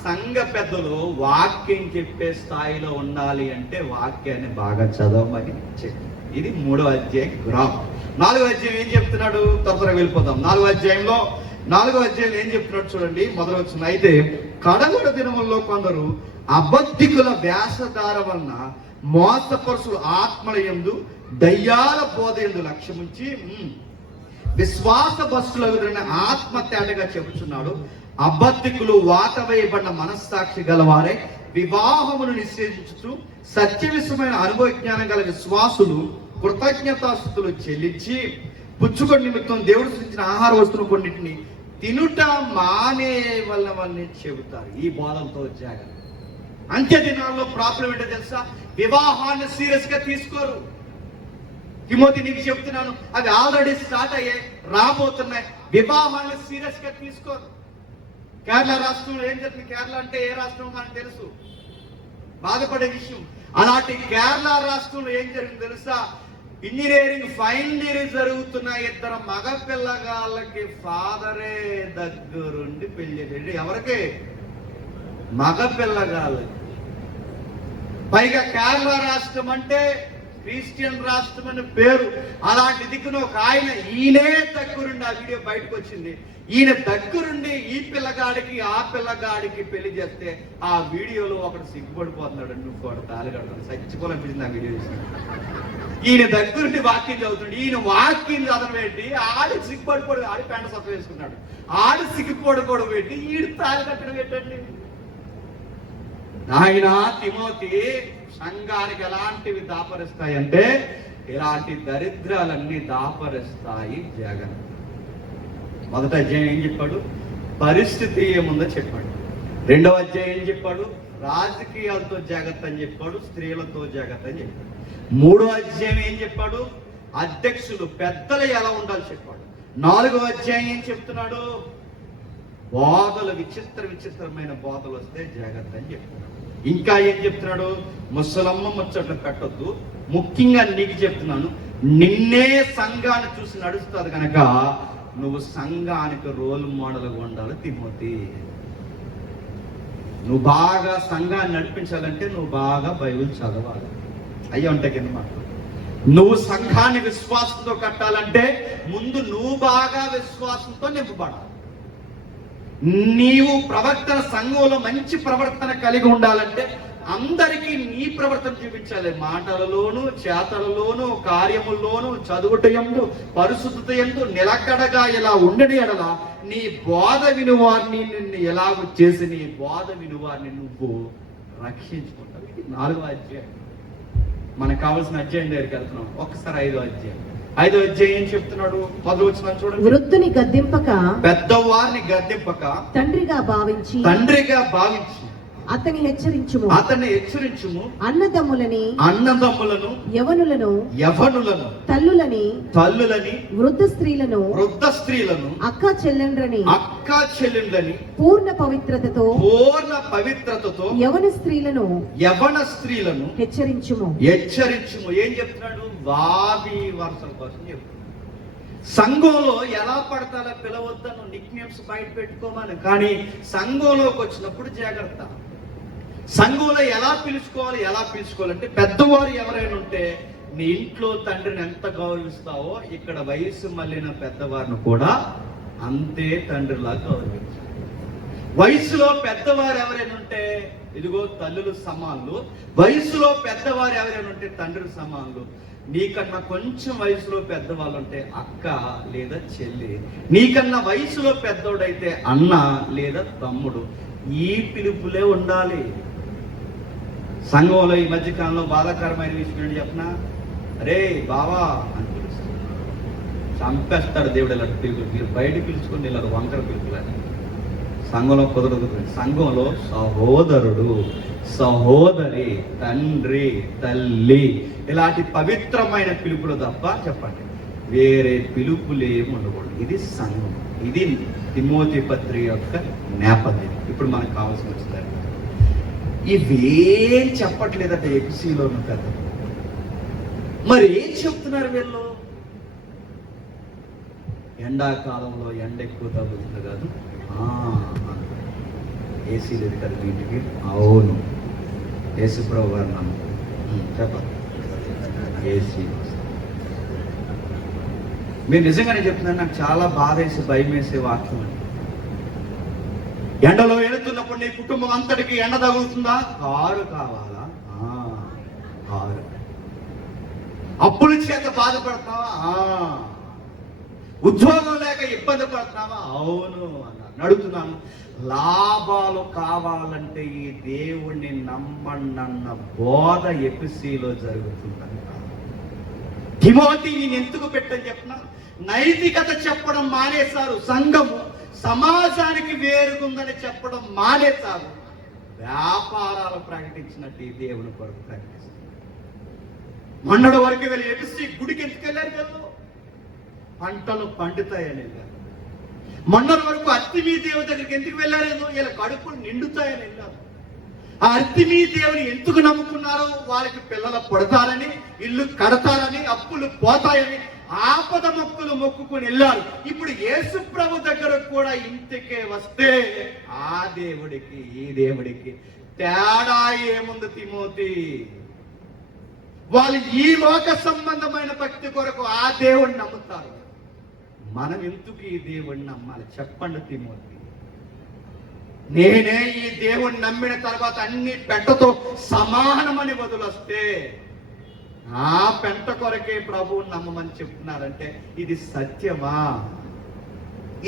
సంఘ పెద్దలు వాక్యం చెప్పే స్థాయిలో ఉండాలి అంటే వాక్యాన్ని బాగా చదవమని చెప్పి. ఇది 3వ అధ్యాయం గ్రాఫ్. 4వ అధ్యాయం ఏం చెప్తున్నాడు, త్వరగా వెళ్ళిపోతాం. 4వ అధ్యాయంలో ఏం చెప్తున్నాడు చూడండి, మొదలు వచ్చింది. అయితే కడగడ దినముల్లో కొందరు అబద్ధికుల వ్యాసధార వలన మోసపరుసుల ఆత్మల యందు దయ్యాల బోధ యందు లక్ష్యముంచి విశ్వాస బస్సుల ఎదురైన ఆత్మ తేటగా చెబుతున్నాడు. అబద్ధికులు వాత వేయబడిన మనస్సాక్షి గలవారే వివాహమును నిషేధించుతూ సత్య విషయమైన అనుభవజ్ఞానం గల విశ్వాసులు కృతజ్ఞతాస్తుతులు చెల్లించి పుచ్చుకొని నిమిత్తం దేవుడు సృష్టించిన ఆహార వస్తువులు కొన్నిటిని తినుట మానేవలవని చెబుతారు. ఈ బోధంతో జాగ్రత్త. అంత్య దినాల్లో ప్రాబ్లం ఏంటో తెలుసా, వివాహాన్ని సీరియస్ గా తీసుకోరు. తిమోతి నీకు చెప్తున్నాను, అవి ఆల్రెడీ స్టార్ట్ అయ్యాయి, రాబోతున్నాయి. వివాహాన్ని సీరియస్ గా తీసుకోరు. కేరళ రాష్ట్రంలో ఏం జరిగింది, కేరళ అంటే ఏ రాష్ట్రం మనకు తెలుసు, బాధపడే విషయం. అలాంటి కేరళ రాష్ట్రంలో ఏం జరిగింది తెలుసా, ఇంజనీరింగ్ ఫైనల్ ఇయర్ జరుగుతున్న 2 మగ పిల్లగాళ్ళకి ఫాదరే దగ్గరుండి పెళ్లి చేయండి. ఎవరికి, మగ పిల్లగాళ్ళకి. పైగా కేరళ రాష్ట్రం అంటే క్రిస్టియన్ రాష్ట్రం అని పేరు. అలాంటి దిక్కున ఒక ఆయన, ఈయనే దగ్గరుండి, ఆ వీడియో బయటకు వచ్చింది, ఈయన దగ్గరుండి ఈ పిల్లగాడికి ఆ పిల్లగాడికి పెళ్లి చేస్తే ఆ వీడియోలో ఒకడు సిగ్గుపడిపోతున్నాడు, ఇంకోటి తాళి కడతాడు, చచ్చిపోవాలనిపించింది ఆ వీడియో చూసి. ఈయన దగ్గరుండి వాక్యం చదువుతుండే, ఈయన వాక్యం చదవబెట్టి ఆడి సిగ్గుపడిపోడు, ఆడి పెంట సొక్క వేసుకున్నాడు, ఆడి సిగ్గుపడిపోవడం పెట్టి ఈడు తాళి కట్టడం పెట్టండి. నాయన తిమోతి, సంఘానికి ఎలాంటివి దాపరిస్తాయంటే ఇలాంటి దరిద్రాలన్నీ దాపరిస్తాయి. జగన్ మొదట అధ్యాయం ఏం చెప్పాడు, పరిస్థితి ఏముందో చెప్పాడు. 2వ అధ్యాయం ఏం చెప్పాడు, రాజకీయాలతో జాగ్రత్త అని చెప్పాడు, స్త్రీలతో జాగ్రత్త అని చెప్పాడు. 3వ అధ్యాయం ఏం చెప్పాడు, అధ్యక్షులు పెద్దలు ఎలా ఉండాలి చెప్పాడు. 4వ అధ్యాయం ఏం చెప్తున్నాడు, బోధలు విచిత్రమైన బోధలు వస్తే జాగ్రత్త అని చెప్తున్నాడు. ఇంకా ఏం చెప్తున్నాడు, ముసలమ్మ ముచ్చట్లు పెట్టొద్దు. ముఖ్యంగా నీకు చెప్తున్నాను, నిన్నే సంఘాన్ని చూసి నడుస్తుంది కనుక నువ్వు సంఘానికి రోల్ మోడల్గా ఉండాలి తిమోతి. నువ్వు బాగా సంఘాన్ని నడిపించాలంటే నువ్వు బాగా బైబిల్ చదవాలి. అయ్యా ఉంటాయి కింద మాట. నువ్వు సంఘాన్ని విశ్వాసంతో కట్టాలంటే ముందు నువ్వు బాగా విశ్వాసంతో నింపబడాలి. నీవు ప్రవర్తన, సంఘంలో మంచి ప్రవర్తన కలిగి ఉండాలంటే అందరికీ నీ ప్రవర్తన చూపించాలి. మాటలలోను, చేతలలోను, కార్యముల్లోను, చదువుటయందు, పరిశుద్ధతయందు నిలకడగా ఇలా ఉండని ఎడల నీ బోధ వినువారిని నిన్ను ఎలాగ చేసి నీ బోధ వినువారిని నువ్వు రక్షించుకుంటావు. ఇది 4వ అధ్యాయం. మనకు కావాల్సిన అధ్యాయం దగ్గరికి వెళ్తున్నాం. ఒక్కసారి 5వ అధ్యాయం. 5వ అధ్యాయం ఏం చెప్తున్నాడు? 10వ వచనం చూడండి. వృద్ధుని గద్దింపక, పెద్దవారిని గద్దింపక, తండ్రిగా భావించి అతని హెచ్చరించుము. అన్నదమ్ములను, యవనులను, తల్లులని, వృద్ధ స్త్రీలను, అక్క చెల్లెండ్రని పూర్ణ పవిత్రతతో యవన స్త్రీలను హెచ్చరించుము. ఏం చెప్తున్నాడు? వావి వరుసల కోసం చెప్తున్నాడు. సంఘంలో ఎలా పడతారో పిలవద్దను, నిక్ నేమ్స్ బయట పెట్టుకోమని. కానీ సంఘంలోకి వచ్చినప్పుడు జాగ్రత్త. సంఘంలో ఎలా పిలుచుకోవాలంటే పెద్దవారు ఎవరైనా ఉంటే నీ ఇంట్లో తండ్రిని ఎంత గౌరవిస్తావో ఇక్కడ వయసు మళ్ళిన పెద్దవారిని కూడా అంతే తండ్రిలా గౌరవించాలి. వయసులో పెద్దవారు ఎవరైనా ఉంటే ఇదిగో తల్లులు సమానులు, వయసులో పెద్దవారు ఎవరైనా ఉంటే తండ్రులు సమానులు. నీకన్నా కొంచెం వయసులో పెద్దవాళ్ళు ఉంటే అక్క లేదా చెల్లి, నీకన్నా వయసులో పెద్దోడైతే అన్న లేదా తమ్ముడు. ఈ పిలుపులే ఉండాలి. సంఘంలో ఈ మధ్యకాలంలో బాధాకరమైన విషయం ఏంటి చెప్పనా? అరే బావా అని పిలుస్తాడు. చంపేస్తాడు దేవుడు ఇలా పిలుపులు. మీరు బయట పిలుచుకొని ఇలా వంకర పిలుపులని. సంఘంలో కుదరదు. సంఘంలో సహోదరుడు, సహోదరి, తండ్రి, తల్లి ఇలాంటి పవిత్రమైన పిలుపులు తప్ప చెప్పండి వేరే పిలుపులేమి ఉండకూడదు. ఇది సంఘం. ఇది తిమోతి పత్రిక యొక్క నేపథ్యం. ఇప్పుడు మనకు కావాల్సిన వచ్చింది ఇవేం చెప్పట్లేదట ఎఫెసీలో ఉన్న పెద్ద. మరి ఏం చెప్తున్నారు వీళ్ళు? ఎండాకాలంలో ఎండ ఎక్కువ తగ్గుతుంది కాదు, ఏసీ లేదు కదా ఇంటికి. అవును, యేసుప్రభు గారు నమ్మకం చెప్పండి. ఏసీ మీరు నిజంగానే చెప్తున్నారు. నాకు చాలా బాధ వేసి భయం వేసే వాక్యం అండి. ఎండలో వెళుతున్నప్పుడు నీ కుటుంబం అంతటికి ఎండ తగులుతుందా? కారు కావాలా? కారు. అప్పుల చేత బాధపడతావా? ఉద్యోగం లేక ఇబ్బంది పడుతున్నావా? అవును అన్నారు. నడుతున్నాను. లాభాలు కావాలంటే ఈ దేవుణ్ణి నమ్మండి అన్న బోధ ఎఫెసీలో జరుగుతుందంట. తిమోతి నేను ఎందుకు పెట్టని చెప్పిన? నైతికత చెప్పడం మానేశారు. సంఘము సమాజానికి వేరుగుందని చెప్పడం మానేశారు. వ్యాపారాలు ప్రకటించినట్టు ఈ దేవుని కొరకు ప్రకటిస్తారు. మొన్నటి వరకు వెళ్ళి ఎఫెసీ గుడికి ఎందుకు వెళ్ళారు? వీళ్ళు పంటలు పండుతాయని వెళ్ళారు. మొన్నటి వరకు అర్తిమీ దేవుని దగ్గరికి ఎందుకు వెళ్ళారేమో, వీళ్ళ కడుపులు నిండుతాయని వెళ్ళారు. ఆ అర్తిమీ దేవుని ఎందుకు నమ్ముకున్నారు? వాళ్ళకి పిల్లలు పడతారని, ఇల్లు కడతారని, అప్పులు పోతాయని, ఆపద మొక్కులు మొక్కుకుని వెళ్ళారు. ఇప్పుడు యేసు ప్రభు దగ్గర కూడా ఇంటికే వస్తే ఆ దేవుడికి ఈ దేవుడికి తేడా ఏముంది తిమోతి? వాళ్ళు ఈ లోక సంబంధమైన భక్తి కొరకు ఆ దేవుడిని నమ్ముతారు. మనం ఎందుకు ఈ దేవుడిని నమ్మాలి చెప్పండి తిమోతి? నేనే ఈ దేవుణ్ణి నమ్మిన తర్వాత అన్ని పెంటతో సమానమని వదిలొస్తే ఆ పెంట కొరకే ప్రభువుని నమ్మమని చెప్తున్నారంటే ఇది సత్యమా?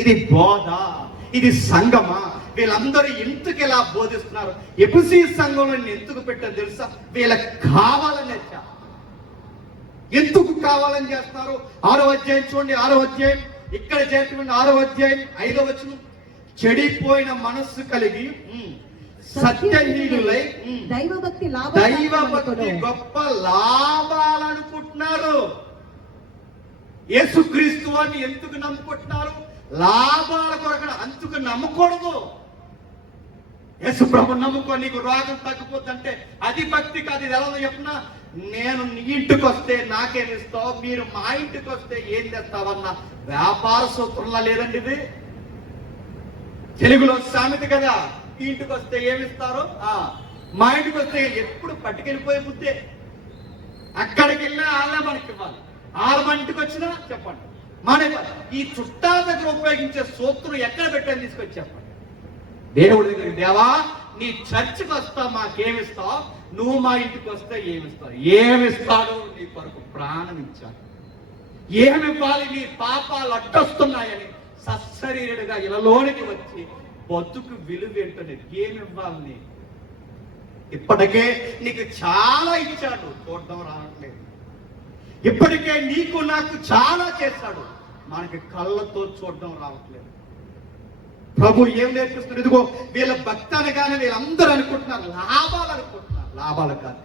ఇది బోధ? ఇది సంఘమా? వీళ్ళందరూ ఎందుకు ఇలా బోధిస్తున్నారు? ఎఫెసీ సంఘంలో ఎందుకు పెట్టారు తెలుసా? వీళ్ళకి కావాలని. ఎందుకు కావాలని చేస్తారు? 6వ అధ్యాయం చూడండి. 6వ అధ్యాయం ఇక్కడ చేరుకున్న 6వ అధ్యాయం 5వ వచనం. చెడిపోయిన మనస్సు కలిగి సత్యహీనులై దైవభక్తి గొప్ప లాభాలనుకుంటున్నారు. యేసుక్రీస్తు వారిని ఎందుకు నమ్ముకుంటున్నారు? లాభాల కొరకు. అందుకు నమ్మకూడదు. యేసు ప్రభు నమ్ముకో, నీకు రోగం తగ్గిపోతుంటే అది భక్తి కాదు. ఇది ఎలా చెప్పినా, నేను నీ ఇంటికి వస్తే నాకేమిస్తావు, మీరు మా ఇంటికి వస్తే ఏం తెస్తావన్న వ్యాపార సూత్రంలా లేదండి ఇది. తెలుగులో సామెత కదా, ఇంటికి వస్తే ఏమిస్తారో మా ఇంటికి వస్తే ఎప్పుడు పట్టుకెళ్ళిపోయే బుద్ధే. అక్కడికి వెళ్ళినా వాళ్ళే మనకి ఇవ్వాలి, వాళ్ళ మన ఇంటికి వచ్చినా చెప్పండి మన ఈ చుట్టాల దగ్గర ఉపయోగించే సూత్రం ఎక్కడ పెట్టని తీసుకొచ్చి చెప్పండి. దేవుడి దగ్గర, దేవా నీ చర్చికి వస్తా మాకేమిస్తావు, నువ్వు మా ఇంటికి వస్తే ఏమిస్తావు? ఏమిస్తాడు? నీ కొరకు ప్రాణం ఇచ్చాను. ఏమివ్వాలి? నీ పాపాలు అడ్డొస్తున్నాయని సశరీరుడిగా ఇలలోనికి వచ్చి బతుకు విలువ ఏంటనే ఏమివ్వాలి? నీ ఇప్పటికే నీకు చాలా ఇచ్చాడు, చూడడం రావట్లేదు. ఇప్పటికే నీకు నాకు చాలా చేశాడు, మనకి కళ్ళతో చూడడం రావట్లేదు. ప్రభు ఏం నేర్పిస్తున్నారు? ఇదిగో వీళ్ళ భక్తి అనగానే వీళ్ళందరూ అనుకుంటున్నారు లాభాలు అనుకుంటున్నారు. లాభాలు కాదు,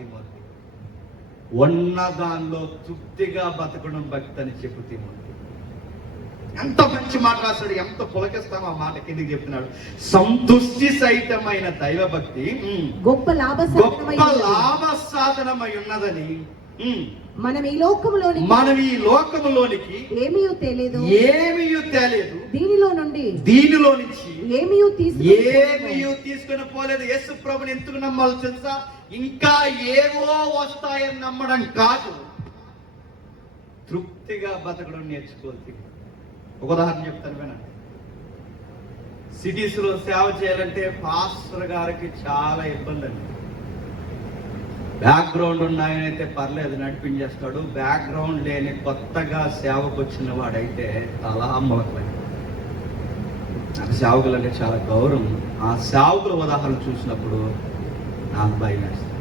ఉన్న దానిలో తృప్తిగా బతకడం భక్తి అని చెప్పు తిమోతి. ఎంత మంచి మాట రాశాడు, ఎంత పులకిస్తాం ఆ మాట కిందికి చెప్తున్నాడు. సంతుష్టి సహితమైన దైవ భక్తి గొప్ప లాభ సాధనమై ఉన్నదని మనం ఈ లోకములోనికి ఏమీయూ తేలేదు, దీనిలో నుంచి ఏమీయూ తీసుకుని పోలేదు. యేసు ప్రభుని ఎందుకు నమ్మాలి తెలుసా? ఇంకా ఏవో వస్తాయని నమ్మడం కాదు, తృప్తిగా బతకడం నేర్చుకోవాలి. ఒక ఉదాహరణ చెప్తాను వినండి. సిటీస్ లో సేవ చేయాలంటే పాస్టర్ గారికి చాలా ఇబ్బంది అండి. బ్యాక్గ్రౌండ్ ఉన్నాయనైతే పర్లేదు, నడిపించేస్తాడు. బ్యాక్గ్రౌండ్ లేని కొత్తగా సేవకు వచ్చిన వాడైతే తలా మొలకలై. నాకు సేవకులు అంటే చాలా గౌరవం. ఆ సేవకుల ఉదాహరణ చూసినప్పుడు నాకు భయం వేస్తుంది.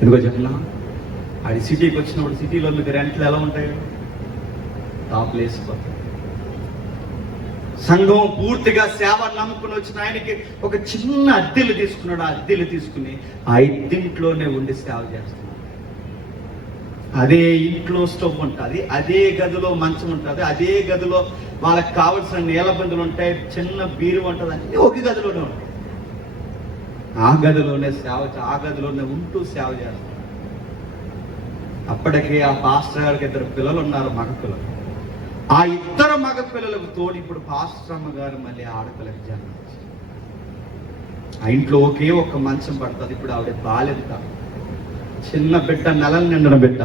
ఎందుకో చెప్పినా, అది సిటీకి వచ్చినప్పుడు సిటీలో మీకు రెంట్లు ఎలా ఉంటాయో టాప్ లేసిపోతాయి. సంఘం పూర్తిగా సేవ నమ్ముకుని వచ్చిన ఆయనకి ఒక చిన్న అద్దెలు తీసుకున్నాడు. ఆ అద్దెలు తీసుకుని ఆ ఇంట్లోనే ఉండి సేవ చేస్తున్నాడు. అదే ఇంట్లో స్టవ్ ఉంటుంది, అదే గదిలో మంచం ఉంటుంది, అదే గదిలో వాళ్ళకి కావలసిన నీలబందులు ఉంటాయి, చిన్న బీరు ఉంటుంది, అన్నీ ఒక గదిలోనే ఉంటాయి. ఆ గదిలోనే ఆ గదిలోనే ఉంటూ సేవ చేస్తాడు. అప్పటికే ఆ పాస్టర్ గారికి 2 పిల్లలు ఉన్నారు, మగ పిల్లలు. ఆ 2 మగ పిల్లలకు తోడు ఇప్పుడు పాస్టర్ అమ్మ గారు మళ్ళీ ఆడపిల్లకి జన్మించారు. ఆ ఇంట్లో ఒకే ఒక్క మంచం పడుతుంది. ఇప్పుడు ఆవిడ బాలేదు కాదు, చిన్న బిడ్డ, నెలలు నిండిన బిడ్డ.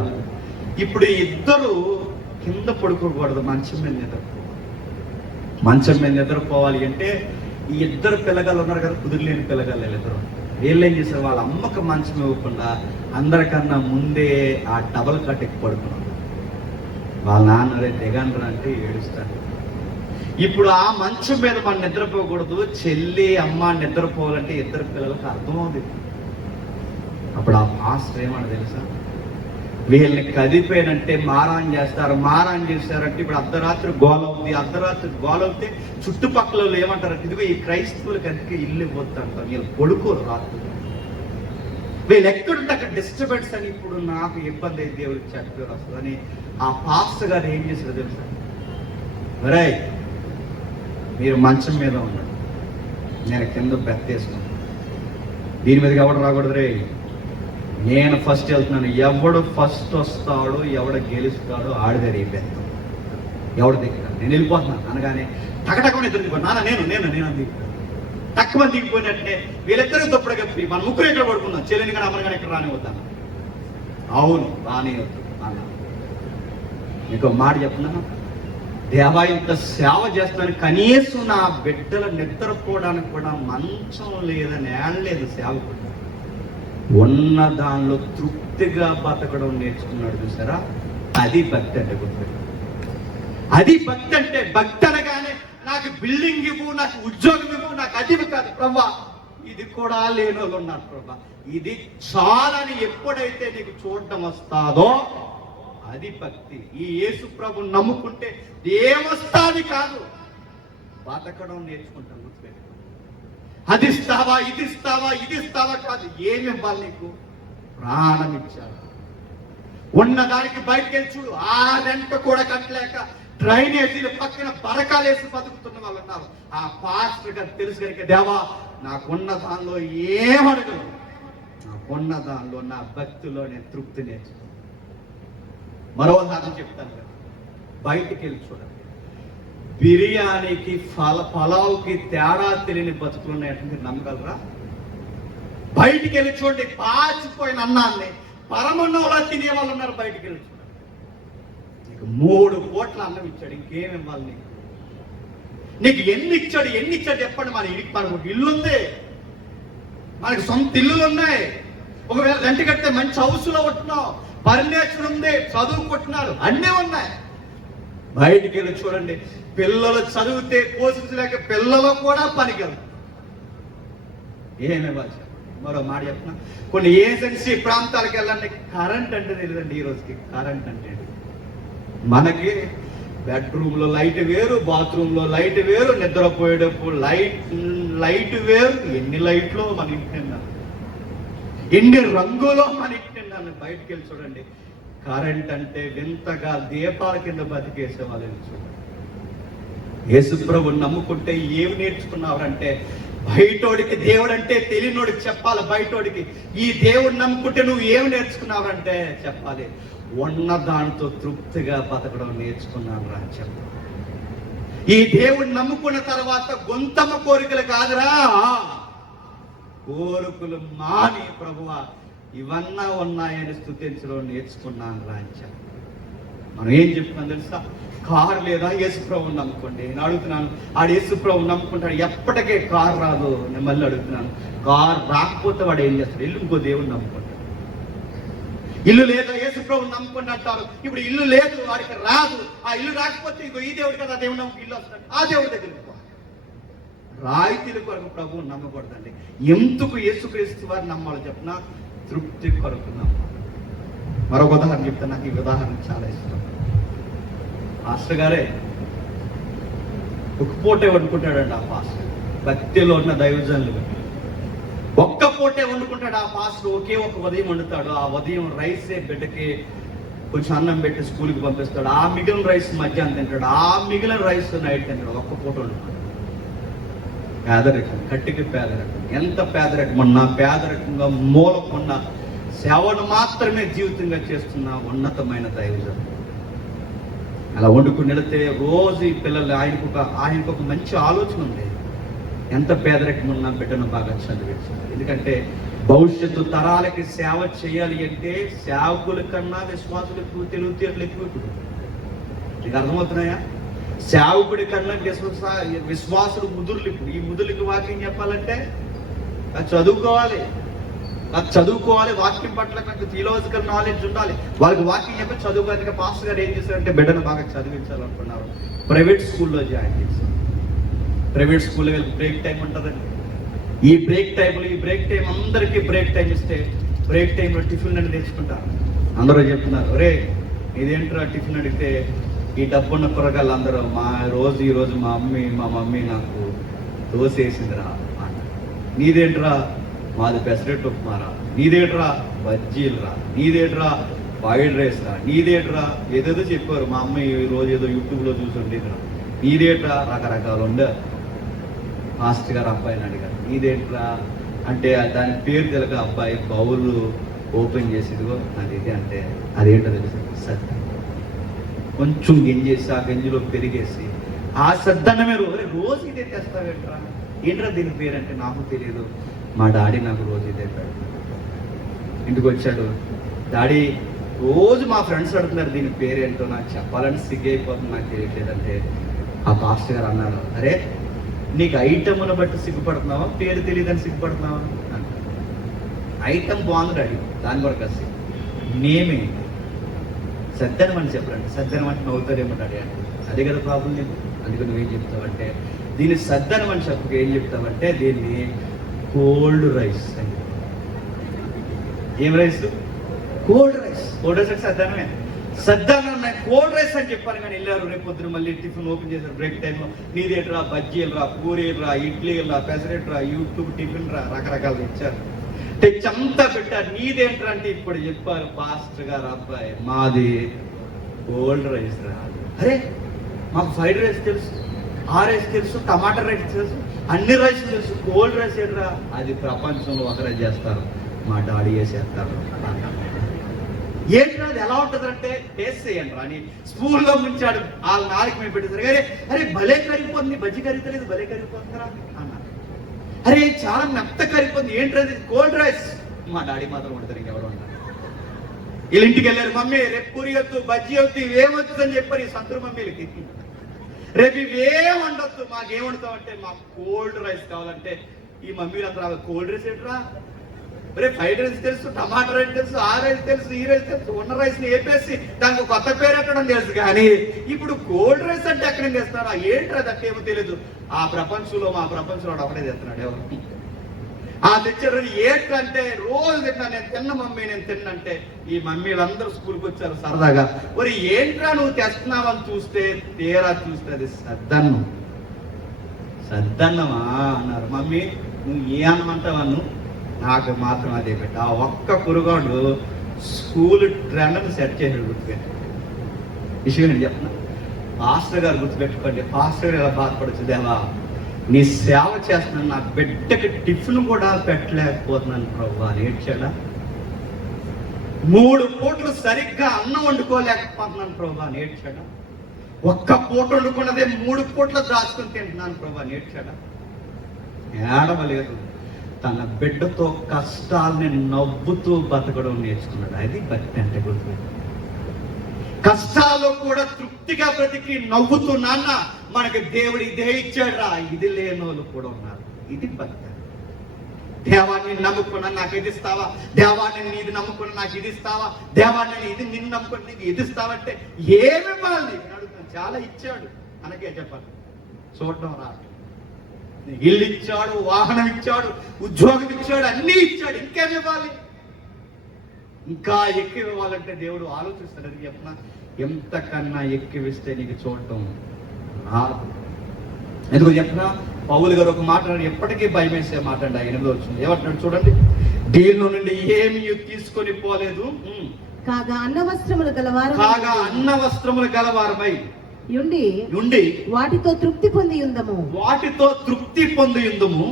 ఇప్పుడు 2 కింద పడుకోకూడదు, మంచం మీద నిద్రపోవాలి. మంచం మీద నిద్రపోవాలి అంటే ఈ 2 పిల్లగాళ్ళు ఉన్నారు కదా, కుదిరిలేని పిల్లగాళ్ళు 2. వీళ్ళు ఏం చేశారు? వాళ్ళ అమ్మకు మంచం ఇవ్వకుండా అందరికన్నా ముందే ఆ డబల్ కట్టెక్కి పడుకున్నారు. వాళ్ళ నాన్న దిగండ్రా అంటే ఏడుస్తాడు. ఇప్పుడు ఆ మంచం మీద మనం నిద్రపోకూడదు, చెల్లి అమ్మ నిద్రపోవాలంటే 2 పిల్లలకు అర్థమవుతుంది. అప్పుడు ఆ మాస్టర్ ఏమన్నా తెలుసా? వీళ్ళని కదిపోయినంటే మారాన్ చేస్తారు. మారాన్ చేశారంటే ఇప్పుడు అర్ధరాత్రి గోలవుతుంది. అర్ధరాత్రి గోలవుతే చుట్టుపక్కల ఏమంటారంటే, ఇదిగో ఈ క్రైస్తవులకి అందుకే ఇల్లు ఇవ్వద్దు అంటారు. వీళ్ళు పడుకోరు రాత్రి. వీళ్ళు ఎక్కడుంటే అక్కడ డిస్టర్బెన్స్ అని ఇప్పుడు నాకు ఇబ్బంది అయితే దేవుడికి చెప్పారు వస్తుందని ఆ పాస్టర్ గారు ఏం చేశారు తెలుసా? మరే మీరు మంచం మీద ఉన్నాడు, నేను కింద బెత్తేసుకున్నాను, దీని మీదకి ఎవడు రాకూడదు రే, నేను ఫస్ట్ వెళ్తున్నాను. ఎవడు ఫస్ట్ వస్తాడో ఎవడు గెలుస్తాడో ఆడిదే రేపెత్తాం, ఎవడు దిగుతాడు, నేను వెళ్ళిపోతున్నాను అనగానే టకటకని ఎదురు దిగిపోయి నాన్న నేను నేను నేను దిగుతాను. తక్కువ మంది దిగిపోయినట్టే వీళ్ళిద్దరూ తప్పుడు కప్పి మన ముగ్గురు ఇక్కడ పడుకున్నాం. చెల్లిని కానీ అమ్మని కానీ ఇక్కడ రానివద్దాను. అవును రానివద్దు అన్న. మీకు మాట చెప్తున్నా, దేవా ఇంత సేవ చేస్తున్నాను, కనీసం నా బిడ్డలు నిద్రపోవడానికి కూడా మంచం లేదని ఏడలేదు సేవకు. ఉన్న దానిలో తృప్తిగా బతకడం నేర్చుకున్నాడు. చూసారా? అది భక్తి అంటే. అది భక్తి అంటే. భక్తి అనగానే నాకు బిల్డింగ్ ఇవ్వు, నాకు ఉద్యోగం ఇవ్వు, నాకు అది కాదు ప్రభా, ఇది కూడా లేని వాళ్ళు ఉన్నారు ప్రభా, ఇది చాలని ఎప్పుడైతే నీకు చూడటం వస్తాదో అది భక్తి. ఈ యేసు ప్రభు నమ్ముకుంటే ఏమొస్తాది కాదు, బతకడం నేర్చుకుంటాం. అది ఇస్తావా, ఇది ఇస్తావా, ఇది ఇస్తావా కాదు, ఏమి ఇవ్వాలి నీకు? ప్రాణం ఇచ్చాడు. ఉన్నదానికి బయటకు వెళ్ళి చూడు, ఆ రెంట కూడా కట్టలేక డ్రైనేజీలు పక్కన పరకాలేసి బతుకుతున్న వాళ్ళు ఉన్నారు. ఆ పాస్టర్ గారు తెలుసు కనుక, దేవా నాకున్న దానిలో ఏమడగదు, నాకున్న దానిలో నా భక్తిలో నేను తృప్తి నేర్చుకున్నాను. మరో ఉదాహరణ చెప్తాను కదా, బయటికి వెళ్ళి చూడండి. బిర్యానీకి పలావుకి తేడా తెలియని బతుకులు ఉన్నాయంటే మీరు నమ్మగలరా? బయటికి వెళ్ళి చూడండి, పాచిపోయిన అన్నాన్ని పరమన్నంలో తినే వాళ్ళు ఉన్నారు. బయటికి వెళ్ళి చూడండి, నీకు 3 కోట్ల అన్నం ఇచ్చాడు, ఇంకేం ఇవ్వాలి నీకు? నీకు ఎన్ని ఇచ్చాడు చెప్పండి. మనకు ఇల్లు ఉంది, మనకి సొంత ఇల్లులు ఉన్నాయి. ఒకవేళ రెంట్ కడితే మంచి హౌస్లో ఉంటున్నావు, ఫర్నిచర్ ఉంది, చదువుకుంటున్నారు, అన్నీ ఉన్నాయి. బయటికి వెళ్ళి చూడండి, పిల్లలు చదివితే పోషించలేక పిల్లలు కూడా పనికెళ్తారు. ఏమి ఇవ్వాలి? మరో మాట చెప్తున్నా, కొన్ని ఏజెన్సీ ప్రాంతాలకు వెళ్ళండి, కరెంట్ అంటే తెలియదండి. ఈ రోజుకి కరెంట్ అంటే మనకి బెడ్రూమ్లో లైట్ వేరు, బాత్రూంలో లైట్ వేరు, నిద్రపోయేటప్పుడు లైట్ వేరు. ఎన్ని లైట్లు మన ఇంటి ఎన్ని రంగులో మన ఇంటి బయటికి వెళ్ళి చూడండి. కరెంట్ అంటే వింతగా దీపాల కింద బతికేసే వాళ్ళని చూడండి. యేసుప్రభుని నమ్ముకుంటే ఏమి నేర్చుకున్నారంటే, బయటోడికి దేవుడు అంటే తెలియనోడికి చెప్పాలి. బయటోడికి ఈ దేవుడిని నమ్ముకుంటే నువ్వు ఏమి నేర్చుకున్నావంటే చెప్పాలి, ఉన్న దాంతో తృప్తిగా బతకడం నేర్చుకున్నాను రా చెప్పాలి. ఈ దేవుడిని నమ్ముకున్న తర్వాత గొంతమ్మ కోరికలు కాదురా, కోరికలు మాని ప్రభువా ఇవన్నా ఉన్నాయని స్తుతించడం నేర్చుకున్నాను రా అని చెప్పాలి. మనం ఏం చెప్తున్నాం తెలుసా? కారు లేదా? యేసుప్రభుని నమ్ముకోండి. నేను అడుగుతున్నాను, ఆడు యేసుప్రభుని నమ్ముకుంటాడు, ఎప్పటికే కారు రాదు. నేను మళ్ళీ అడుగుతున్నాను, కారు రాకపోతే వాడు ఏం చేస్తాడు? ఇల్లు ఇంకో దేవుడిని నమ్ముకుంటాడు. ఇల్లు లేదా? యేసుప్రభుని నమ్ముకుంటూ అంటారు. ఇప్పుడు ఇల్లు లేదు, వాడికి రాదు. ఆ ఇల్లు రాకపోతే ఇంకో ఈ దేవుడు కదా దేవుడు నమ్ముకు ఇల్లు వస్తాడు, ఆ దేవుడి దగ్గరికి పో. రాయితీల కొరకు ప్రభువుని నమ్మకూడదండి. ఎందుకు యేసుక్రీస్తు వారిని నమ్మాలో చెప్పిన? తృప్తి కొరకు నమ్మాలి. మరొక ఉదాహరణ చెప్తాను, నాకు ఈ ఉదాహరణ చాలా ఇష్టం. పాస్టర్ గారే ఒక పూటే వండుకుంటాడండి. ఆ పాస్టర్ భక్తిలో ఉన్న దైవజనులు ఒక్క పూటే వండుకుంటాడు. ఆ పాస్టర్ ఒకే ఒక ఉదయం వండుతాడు. ఆ ఉదయం రైసే బిడ్డకి కొంచెం అన్నం పెట్టి స్కూల్కి పంపిస్తాడు. ఆ మిగిలిన రైస్ మధ్యాహ్నం తింటాడు. ఆ మిగిలిన రైస్ నైట్ తింటాడు. ఒక్క పూట వండుకుంటాడు. పేదరికం, కట్టికి పేదరికం. ఎంత పేదరికం అన్నా పేదరికంగా మూలకున్న సేవను మాత్రమే జీవితంగా చేస్తున్న ఉన్నతమైన దైవజనుడు అలా వండుకుని వెళితే రోజు ఈ పిల్లలు ఆయనకు ఒక మంచి ఆలోచన ఉంది. ఎంత పేదరికం ఉన్నా బిడ్డను బాగా చదివించాలి. ఎందుకంటే భవిష్యత్తు తరాలకి సేవ చేయాలి అంటే సేవకుల కన్నా విశ్వాసులకు తెలివితేటలు ఎక్కువ. నీకు అర్థమవుతున్నాయా? సేవకుడి కన్నా విశ్వాసులు ముదురులు. ఇప్పుడు ఈ ముదురులకి వాక్యం చెప్పాలంటే అది చదువుకోవాలి. వాక్యం పట్ల కొంచెం థియలాజికల్ నాలెడ్జ్ ఉండాలి. వాళ్ళకి వాక్యం చెప్పి చదువుకోవాలి. పాస్టర్ గారు ఏం చేశారంటే బిడ్డను బాగా చదివించాలనుకున్నారు. ప్రైవేట్ స్కూల్లో జాయిన్ చేశారు. ప్రైవేట్ స్కూల్లో వీళ్ళకి బ్రేక్ టైం ఉంటుందండి. ఈ బ్రేక్ టైం అందరికీ బ్రేక్ టైం ఇస్తే బ్రేక్ టైంలో టిఫిన్ అని తెచ్చుకుంటారు. అందరూ చెప్తున్నారు, ఒరే ఇదేంట్రా టిఫిన్ అడిగితే ఈ డబ్బున్న కూరగాయలు అందరూ ఈరోజు మా మమ్మీ నాకు దోశ వేసిందిరా అన్న. నీదేంట్రా? మాది పెసరెట్టు ఉప్మారా. నీదేట్రా? బజ్జీలు రా. నీదేట్రా? బాయిల్డ్ రైస్ రా. నీదేట్రా? ఏదేదో చెప్పారు. మా అమ్మ ఈ రోజు ఏదో యూట్యూబ్లో చూసుండేదిరా. నీదేట్రా? రకరకాలు ఉండారు. మాస్టర్ గారు అబ్బాయిని అడిగారు, నీదేంట్రా అంటే దాని పేరు తెలక అబ్బాయి బౌలు ఓపెన్ చేసేదిగో అది అంటే అదేంటో తెలుసు, సద్దన్నం. కొంచెం గంజేసి ఆ గంజిలో పెరిగేసి ఆ సద్దన్నమే రోజు ఇదే తెస్తావేంట్రా? ఏంట్రా దీని పేరు అంటే నాకు తెలియదు, మా డాడీ నాకు రోజు ఇదే పెడతాడు. ఇంటికి వచ్చాడు, డాడీ రోజు మా ఫ్రెండ్స్ అడుగుతున్నారు దీని పేరేంటో, నాకు చెప్పాలని సిగ్గైపోతుంది, నాకు తెలియట్లేదంటే ఆ పాస్టర్ గారు అన్నారు, అరే నీకు ఐటమ్ను బట్టి సిగ్గుపడుతున్నావా, పేరు తెలియదని సిగ్గుపడుతున్నావా అంట. ఐటమ్ బాగుంది డాడీ, దాని వరకు వస్తే నేమే సద్దనం అని చెప్పరండి. సద్దనం అంటే నవ్వుతారేమో డాడీ అంటే, అదే కదా ప్రాబ్లం లేదు. అందుకే నువ్వేం చెప్తావంటే దీన్ని సద్దనం అని చెప్పక ఏం చెప్తావంటే దీన్ని కోల్డ్ రైస్ అని. ఏం rice? Cold rice. Cold rice అంటే సద్దనమే. సద్దనం కోల్డ్ రైస్ అని చెప్పాను కానీ వెళ్ళారు. రేపు పొద్దున మళ్ళీ టిఫిన్ ఓపెన్ చేశారు బ్రేక్ టైంలో. నీదేట్రా? బజ్జీలు రా, పూరీలు రా, ఇడ్లీలు రా, పెసరెట్ రా, యూట్యూబ్ టిఫిన్ రా, రకరకాలు ఇచ్చారు. తెచ్చంతా పెట్టారు. నీదేంట్రా అంటే ఇప్పుడు చెప్పారు పాస్టర్ గారు అబ్బాయి, మాది కోల్డ్ రైస్ రా. అరే మాకు ఫ్రైడ్ రైస్ తెలుసు, ఆ రైస్ తెలుసు, టమాటా రైస్ తెలుసు, అన్ని రైస్ తెలుసు, కోల్డ్ రైస్ ఏంట్రా? అది ప్రపంచంలో ఒకరే చేస్తారు, మా డాడీ చేస్తారు. ఏంటి అది ఎలా ఉంటుంది అంటే టేస్ట్ చేయండి రా అని స్పూన్లో ముంచాడు. వాళ్ళ నాలుగు మేము పెట్టేసరికి అరే భలే కరిగిపోతుంది, బజ్జి కరిగితలేదు, భలే కరిగిపోతుందిరా అన్నారు. అరే చాలా మెత్త కరిగిపోతుంది, ఏంటది? Cold rice. మా డాడీ మాత్రం వండుతారు, ఇంకెవరు ఉంటారు. వీళ్ళ ఇంటికి వెళ్ళారు, మమ్మీ రేపు పూరి వద్దు, బజ్జీ వద్దు, ఇవేమొద్దు అని చెప్పారు ఈ సంతురు మమ్మీలకి. రేపు ఇవేం వండొద్దు, మాకేం వండుతామంటే మాకు కోల్డ్ రైస్ కావాలంటే ఈ మమ్మీలు అందరూ కోల్డ్ రైస్ ఏంట్రా, రేపు ఫ్రైడ్ రైస్ తెలుసు, టమాటా రైస్ తెలుసు, ఆ రైస్ తెలుసు, ఈ రైస్ తెలుసు, ఉన్న రైస్ ని వేపేసి దానికి కొత్త పేరు ఎట్టడం తెలుసు. కానీ ఇప్పుడు కోల్డ్ రైస్ అంటే ఎక్కడ తెస్తారా, ఏంట్రా అంటే ఏమో తెలియదు. ఆ ప్రపంచంలో మా ప్రపంచంలో ఒకటే తెస్తున్నాడు ఎవరు. ఆ తెచ్చారు ఏంటంటే రోజు తిన్నా, నేను తిన్న మమ్మీ నేను తిన్నంటే ఈ మమ్మీలందరూ స్కూల్కి వచ్చారు సరదాగా. మరి ఏంట్రా నువ్వు తెస్తున్నావని చూస్తే తీరా చూస్తే అది సద్దన్నం. సద్దన్నమా అన్నారు. మమ్మీ నువ్వు ఏ అన్నమంటావన్ను, నాకు మాత్రం అదే పెట్ట. ఆ ఒక్క కురుగాడు స్కూల్ ట్రెండ్ని సెట్ చేసాడు. గుర్తుపెట్టి విషయం ఏంటి చెప్పిన, పాస్టర్ గారు గుర్తుపెట్టుకోండి. పాస్టర్ గారు ఎలా బాధపడచ్చు, దేవా నీ సేవ చేస్తున్నాను, నా బిడ్డకి టిఫిన్ కూడా పెట్టలేకపోతున్నాను ప్రభు అని ఏడ్చాడా. 3 పూటలు సరిగ్గా అన్నం వండుకోలేకపోతున్నాను ప్రభు అని ఏడ్చాడా. ఒక్క పూట వండుకున్నదే 3 పూటలు దాచుకుని తింటున్నాను ప్రభు అని ఏడ్చాడా. ఏడవలేదు, తన బిడ్డతో కష్టాలని నవ్వుతూ బతకడం నేర్చుకున్నాడు. అది భక్తి అంటే. గుర్తు కష్టాల్లో కూడా తృప్తిగా బ్రతికి నవ్వుతూ, నాన్న మనకి దేవుడు ఇదే ఇచ్చాడు రా, ఇది లేనోళ్ళు కూడా ఉన్నారు. ఇది భక్తి. దేవాన్ని నమ్ముకున్నా నాకు ఇది ఇస్తావా, దేవాన్ని నీది నమ్ముకున్నా నాకు ఇది ఇస్తావా, దేవాన్ని ఇది నిన్ను నమ్ముకుని నీకు ఇది ఇస్తావంటే ఏమి ఇవ్వాలి అడుగుతాను. చాలా ఇచ్చాడు మనకే చెప్పాలి, చూడటం రా. ఇల్లు ఇచ్చాడు, వాహనం ఇచ్చాడు, ఉద్యోగం ఇచ్చాడు, అన్నీ ఇచ్చాడు. ఇంకేమి ఇవ్వాలి? ఇంకా ఎక్కువ ఇవ్వాలంటే దేవుడు ఆలోచిస్తాడు. అది చెప్పిన ఎంతకన్నా ఎక్కువిస్తే నీకు చూడటం రాదు. ఎందుకు చెప్పిన పౌలు గారు ఒక మాట ఎప్పటికీ భయం వేసే మాట అండి. 8వ వచనం ఏమంటున్నాడు చూడండి, దీనిలో నుండి ఏమి తీసుకొని పోలేదు, కాగా అన్న వస్త్రములు గలవారమై ఉండి వాటితో తృప్తి పొంది ఉందము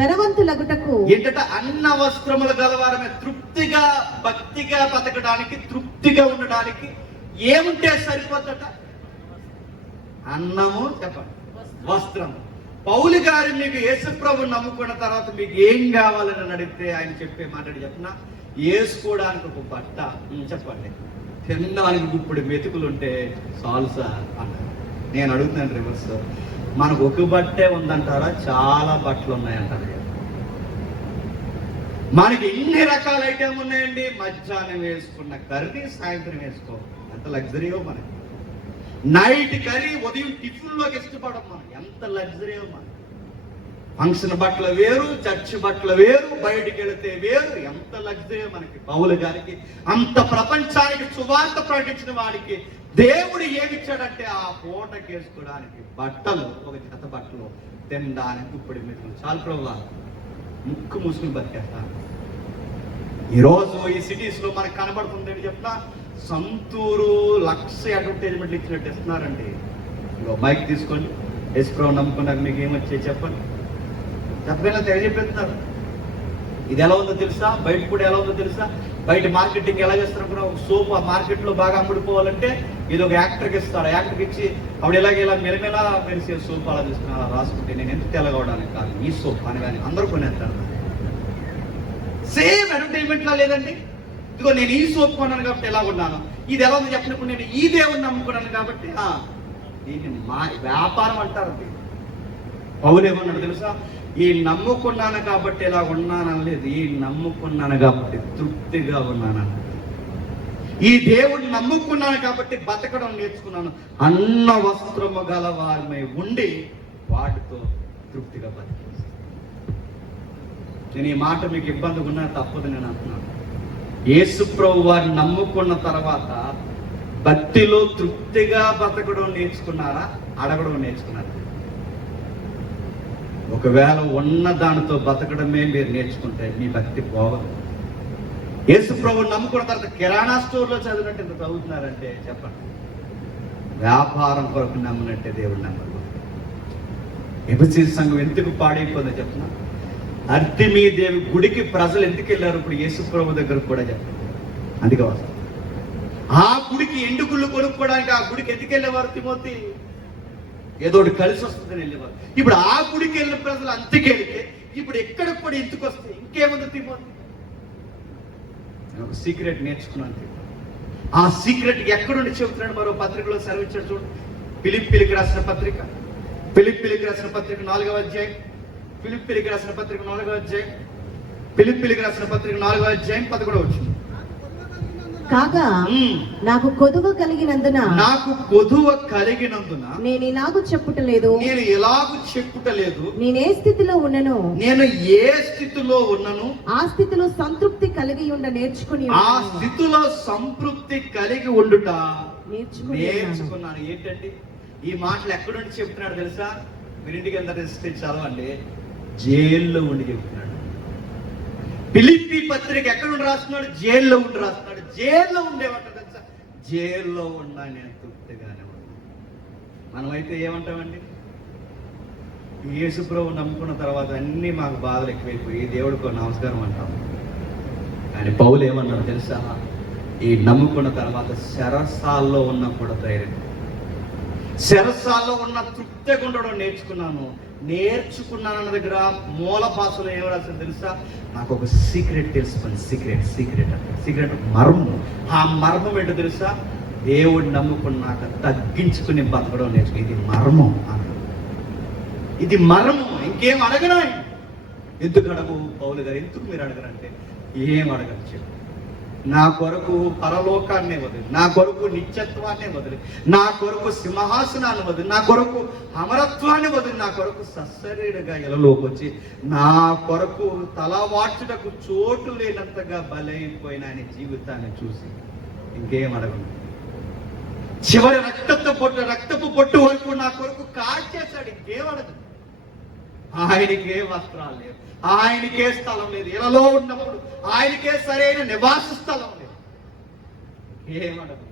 ధనవంతులగుటకు. ఏంటట? అన్న వస్త్రములు గలవారమే. తృప్తిగా భక్తిగా బతకడానికి, తృప్తిగా ఉండడానికి ఏముంటే సరిపోతట? అన్నము, చెప్పండి, వస్త్రం. పౌలు గారు మీకు యేసుప్రభు నమ్ముకున్న తర్వాత మీకు ఏం కావాలని అడిగితే ఆయన చెప్పే మాట చెప్పిన, వేసుకోవడానికి ఒక బట్ట, చెప్పండి, తినడానికి ఇప్పుడు మెతుకులు ఉంటే సాల్సా అన్నారు. నేను అడుగుతున్నాను రివర్స్, మనకు ఒక బట్టే ఉందంటారా, చాలా బట్టలు ఉన్నాయంటారు? మనకి ఎన్ని రకాల ఐటమ్ ఉన్నాయండి. మధ్యాహ్నం వేసుకున్న కర్రీ సాయంత్రం వేసుకో, ఎంత లగ్జరీయో మనకి. నైట్ కర్రీ ఉదయం టిఫిన్ లోకి ఇష్టపడం మనం, ఎంత లగ్జరీయో మనకి. ఫంక్షన్ బట్టలు వేరు, చర్చ్ బట్టలు వేరు, బయటికి వెళితే వేరు, ఎంత లగ్జరీయో మనకి. పౌలు గారికి అంత ప్రపంచానికి సువార్త ప్రకటించిన వాడికి దేవుడు ఏమిచ్చాడంటే ఆ పూటకి వేసుకోవడానికి బట్టలు, ఒక జత బట్టలు, తినడానికి ఇప్పుడు మెతుకులు. చాలు ప్రభువా, ముక్కు మూసుకుని బతికేస్తాను. ఈరోజు ఈ సిటీస్ లో మనకు కనబడుతుంది చెప్పిన సంతూరు 1,00,000 అడ్వర్టైజ్మెంట్లు ఇచ్చినట్టు ఇస్తున్నారండి. ఇంకో మైక్ తీసుకోండి, యేసుప్రభువు నమ్ముకున్నాక మీకు ఏమొచ్చాయి చెప్పండి, చెప్పగల తెలియజెప్తున్నారు. ఇది ఎలా ఉందో తెలుసా, బయట కూడా ఎలా ఉందో తెలుసా, బయట మార్కెటింగ్ ఎలా చేస్తారు కూడా. ఒక సోప్ ఆ మార్కెట్ లో బాగా అమ్ముడుకోవాలంటే ఇది ఒక యాక్టర్కి ఇస్తాడు. యాక్టర్కి ఇచ్చి ఆవిడ ఇలా మెలమెలా మెరిసే సోప్ అలా తీసుకుని అలా రాసుకుంటే నేను ఎందుకు తెల్లగవడానికి కాదు ఈ సోప్ అని కానీ అందరూ కొనేస్తారు. సేమ్ అడ్వర్టైజ్మెంట్ లా లేదండి. ఇదిగో నేను ఈ సోప్ కొన్నాను కాబట్టి ఎలా ఉన్నాను, ఇది ఎలా ఉంది చెప్పినప్పుడు నేను ఈ దేవుడిని నమ్ముకున్నాను కాబట్టి దీన్ని మా వ్యాపారం అంటారు. పౌలు ఏమన్నాడు తెలుసా, ఈ నమ్ముకున్నాను కాబట్టి ఇలా ఉన్నానలేదు, ఈ నమ్ముకున్నాను కాబట్టి తృప్తిగా ఉన్నానన్న. ఈ దేవుడిని నమ్ముకున్నాను కాబట్టి బతకడం నేర్చుకున్నాను. అన్న వస్త్రము గల వారిమై ఉండి వాటితో తృప్తిగా బతికి. నేను ఈ మాట మీకు ఇబ్బందిగా ఉన్నా తప్పదు నేను అంటున్నాను. యేసుప్రభు వారిని నమ్ముకున్న తర్వాత భక్తిలో తృప్తిగా బతకడం నేర్చుకున్నారా, అడగడం నేర్చుకున్నారా? ఒకవేళ ఉన్న దానితో బతకడమే మీరు నేర్చుకుంటే మీ భక్తి పోవదు. యేసుప్రభుని నమ్ముకున్న తర్వాత కిరాణా స్టోర్లో చదివినట్టు ఇంత చదువుతున్నారంటే చెప్పండి, వ్యాపారం కొరకు నమ్మినట్టే దేవుడు నమ్మరు. ఎఫెసీ సంఘం ఎందుకు పాడైపోయిందో చెప్తున్నా. అర్తిమీ దేవి గుడికి ప్రజలు ఎందుకు వెళ్ళారు ఇప్పుడు యేసుప్రభు దగ్గరకు కూడా చెప్పండి. అందుకే వస్తారు ఆ గుడికి ఎండుగుళ్ళు కొనుక్కోవడానికి ఆ గుడికి ఎందుకు వెళ్ళేవారు తిమోతి? ఏదో ఒకటి కలిసి వస్తుందని వెళ్ళేవారు. ఇప్పుడు ఆ గుడికి వెళ్ళిన ప్రజలు అంతకెళ్తే ఇప్పుడు ఎక్కడికి కూడా ఎందుకు వస్తాయి? ఇంకేముంది తిమోతి? నేను ఒక సీక్రెట్ నేర్చుకున్నాను. ఆ సీక్రెట్ ఎక్కడుండి చెబుతున్నాడు? మరో పత్రికలో సెలవిచ్చాడు చూడు. ఫిలిప్పీలకు రాసిన పత్రిక 4వ అధ్యాయం, ఫిలిప్పీలకు రాసిన పత్రిక 4వ అధ్యాయం, ఫిలిప్పీలకు రాసిన పత్రిక 4వ అధ్యాయం 11వ వచనం. కాగా నాకు కొదువ కలిగినందున నేను ఇలాగూ చెప్పుటలేదు, నేనే స్థితిలో ఉన్నను, నేను ఏ స్థితిలో ఉన్నను ఆ స్థితిలో సంతృప్తి కలిగి ఉండ నేర్చుకుని ఆ స్థితిలో సంతృప్తి కలిగి ఉండుట నేర్చుకున్నాను. ఏంటండి ఈ మాటలు ఎక్కడుండి చెప్తున్నాడు తెలుసా? మీరు ఇంటికి ఎంత రిజిస్టర్ చదవండి. జైల్లో ఉండి చెప్తున్నాడు. ఫిలిప్పీ పత్రిక ఎక్కడుండి రాస్తున్నాడు? జైల్లో ఉండి రాస్తున్నాడు. జైల్లో ఉండేవాట తెలుసా? జైల్లో ఉన్నా నేను తృప్తిగానే ఉన్నా. మనమైతే ఏమంటామండి? యేసుప్రభు నమ్ముకున్న తర్వాత అన్ని మాకు బాధలు ఎక్కువైపోయి దేవుడికి నమస్కారం అంటాం. కానీ పౌలు ఏమన్నాడు తెలుసా? ఈ నమ్ముకున్న తర్వాత శరసాల్లో ఉన్నా కూడా ధైర్యం, శరసాల్లో ఉన్న తృప్తిగా ఉండడం నేర్చుకున్నానన్న దగ్గర మూల భాషలో ఏం రాసింది తెలుసా? నాకు ఒక సీక్రెట్ తెలుసుకుని సీక్రెట్ మర్మం. ఆ మర్మం ఏంటో తెలుసా? దేవుడు నమ్ముకున్నాక తగ్గించుకుని బతకడం నేర్చుకుని. ఇది మర్మం అన్నాడు. ఇది మర్మం. ఇంకేం అడగరా? ఎందుకు అడగు పౌలు గారు? ఎందుకు మీరు అడగరంటే ఏం అడగరు చెప్పు. నా కొరకు పరలోకాన్నే వదిలి, నా కొరకు నిత్యత్వాన్నే వదిలి, నా కొరకు సింహాసనాన్ని వదిలి, నా కొరకు అమరత్వాన్ని వదిలి, నా కొరకు సశరీరగా ఎలలోకి వచ్చి నా కొరకు తలవార్చుటకు చోటు లేనంతగా బలైపోయిన ఆయన జీవితాన్ని చూసి ఇంకేం అడగను. చివరి రక్తపు పొట్టు వరకు నా కొరకు కాల్చేశాడు. ఇంకేం అడగదు. ఆయనకే వస్త్రాలు లేవు, ఆయనకే స్థలం లేదు. ఇలాలో ఉన్నప్పుడు ఆయనకే సరైన నివాస స్థలం లేదు. ఏమడదు.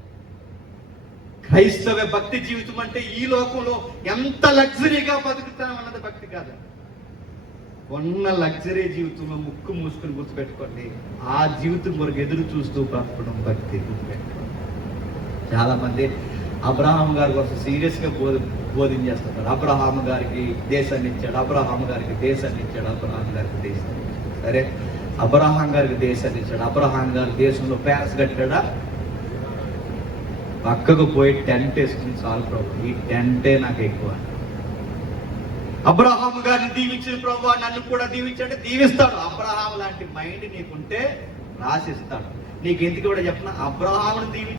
క్రైస్తవ భక్తి జీవితం అంటే ఈ లోకంలో ఎంత లగ్జరీగా బతుకుతాం అన్నది భక్తి కాదు. ఉన్న లగ్జరీ జీవితంలో ముక్కు మూసుకుని గుర్తుపెట్టుకోండి, ఆ జీవితం కొరకు ఎదురు చూస్తూ బ్రతకడం భక్తి. గుర్తుపెట్టుకోండి. చాలా మంది అబ్రహాం గారి కోసం సీరియస్ గా బోధించేస్తున్నారు. అబ్రహాం గారికి దేశాన్ని ఇచ్చాడు, అబ్రహాం గారికి దేశాన్ని ఇచ్చాడు, అబ్రహాం గారికి దేశాన్ని ఇచ్చాడు. సరే, అబ్రహాం గారికి దేశాన్ని ఇచ్చాడు. అబ్రహాం గారి దేశంలో ప్యాలెస్ కట్టాడా? పక్కకు పోయి టెంట్ వేసుకుని చాలు ప్రభు, ఈ టెంటే నాకు ఎక్కువ. అబ్రహాం గారిని దీవించిన ప్రభు నన్ను కూడా దీవించంటే దీవిస్తాడు. అబ్రహాం లాంటి మైండ్ నీకుంటే రాసిస్తాడు. నీకు ఎందుకు కూడా చెప్పిన అబ్రహాముని దీవించి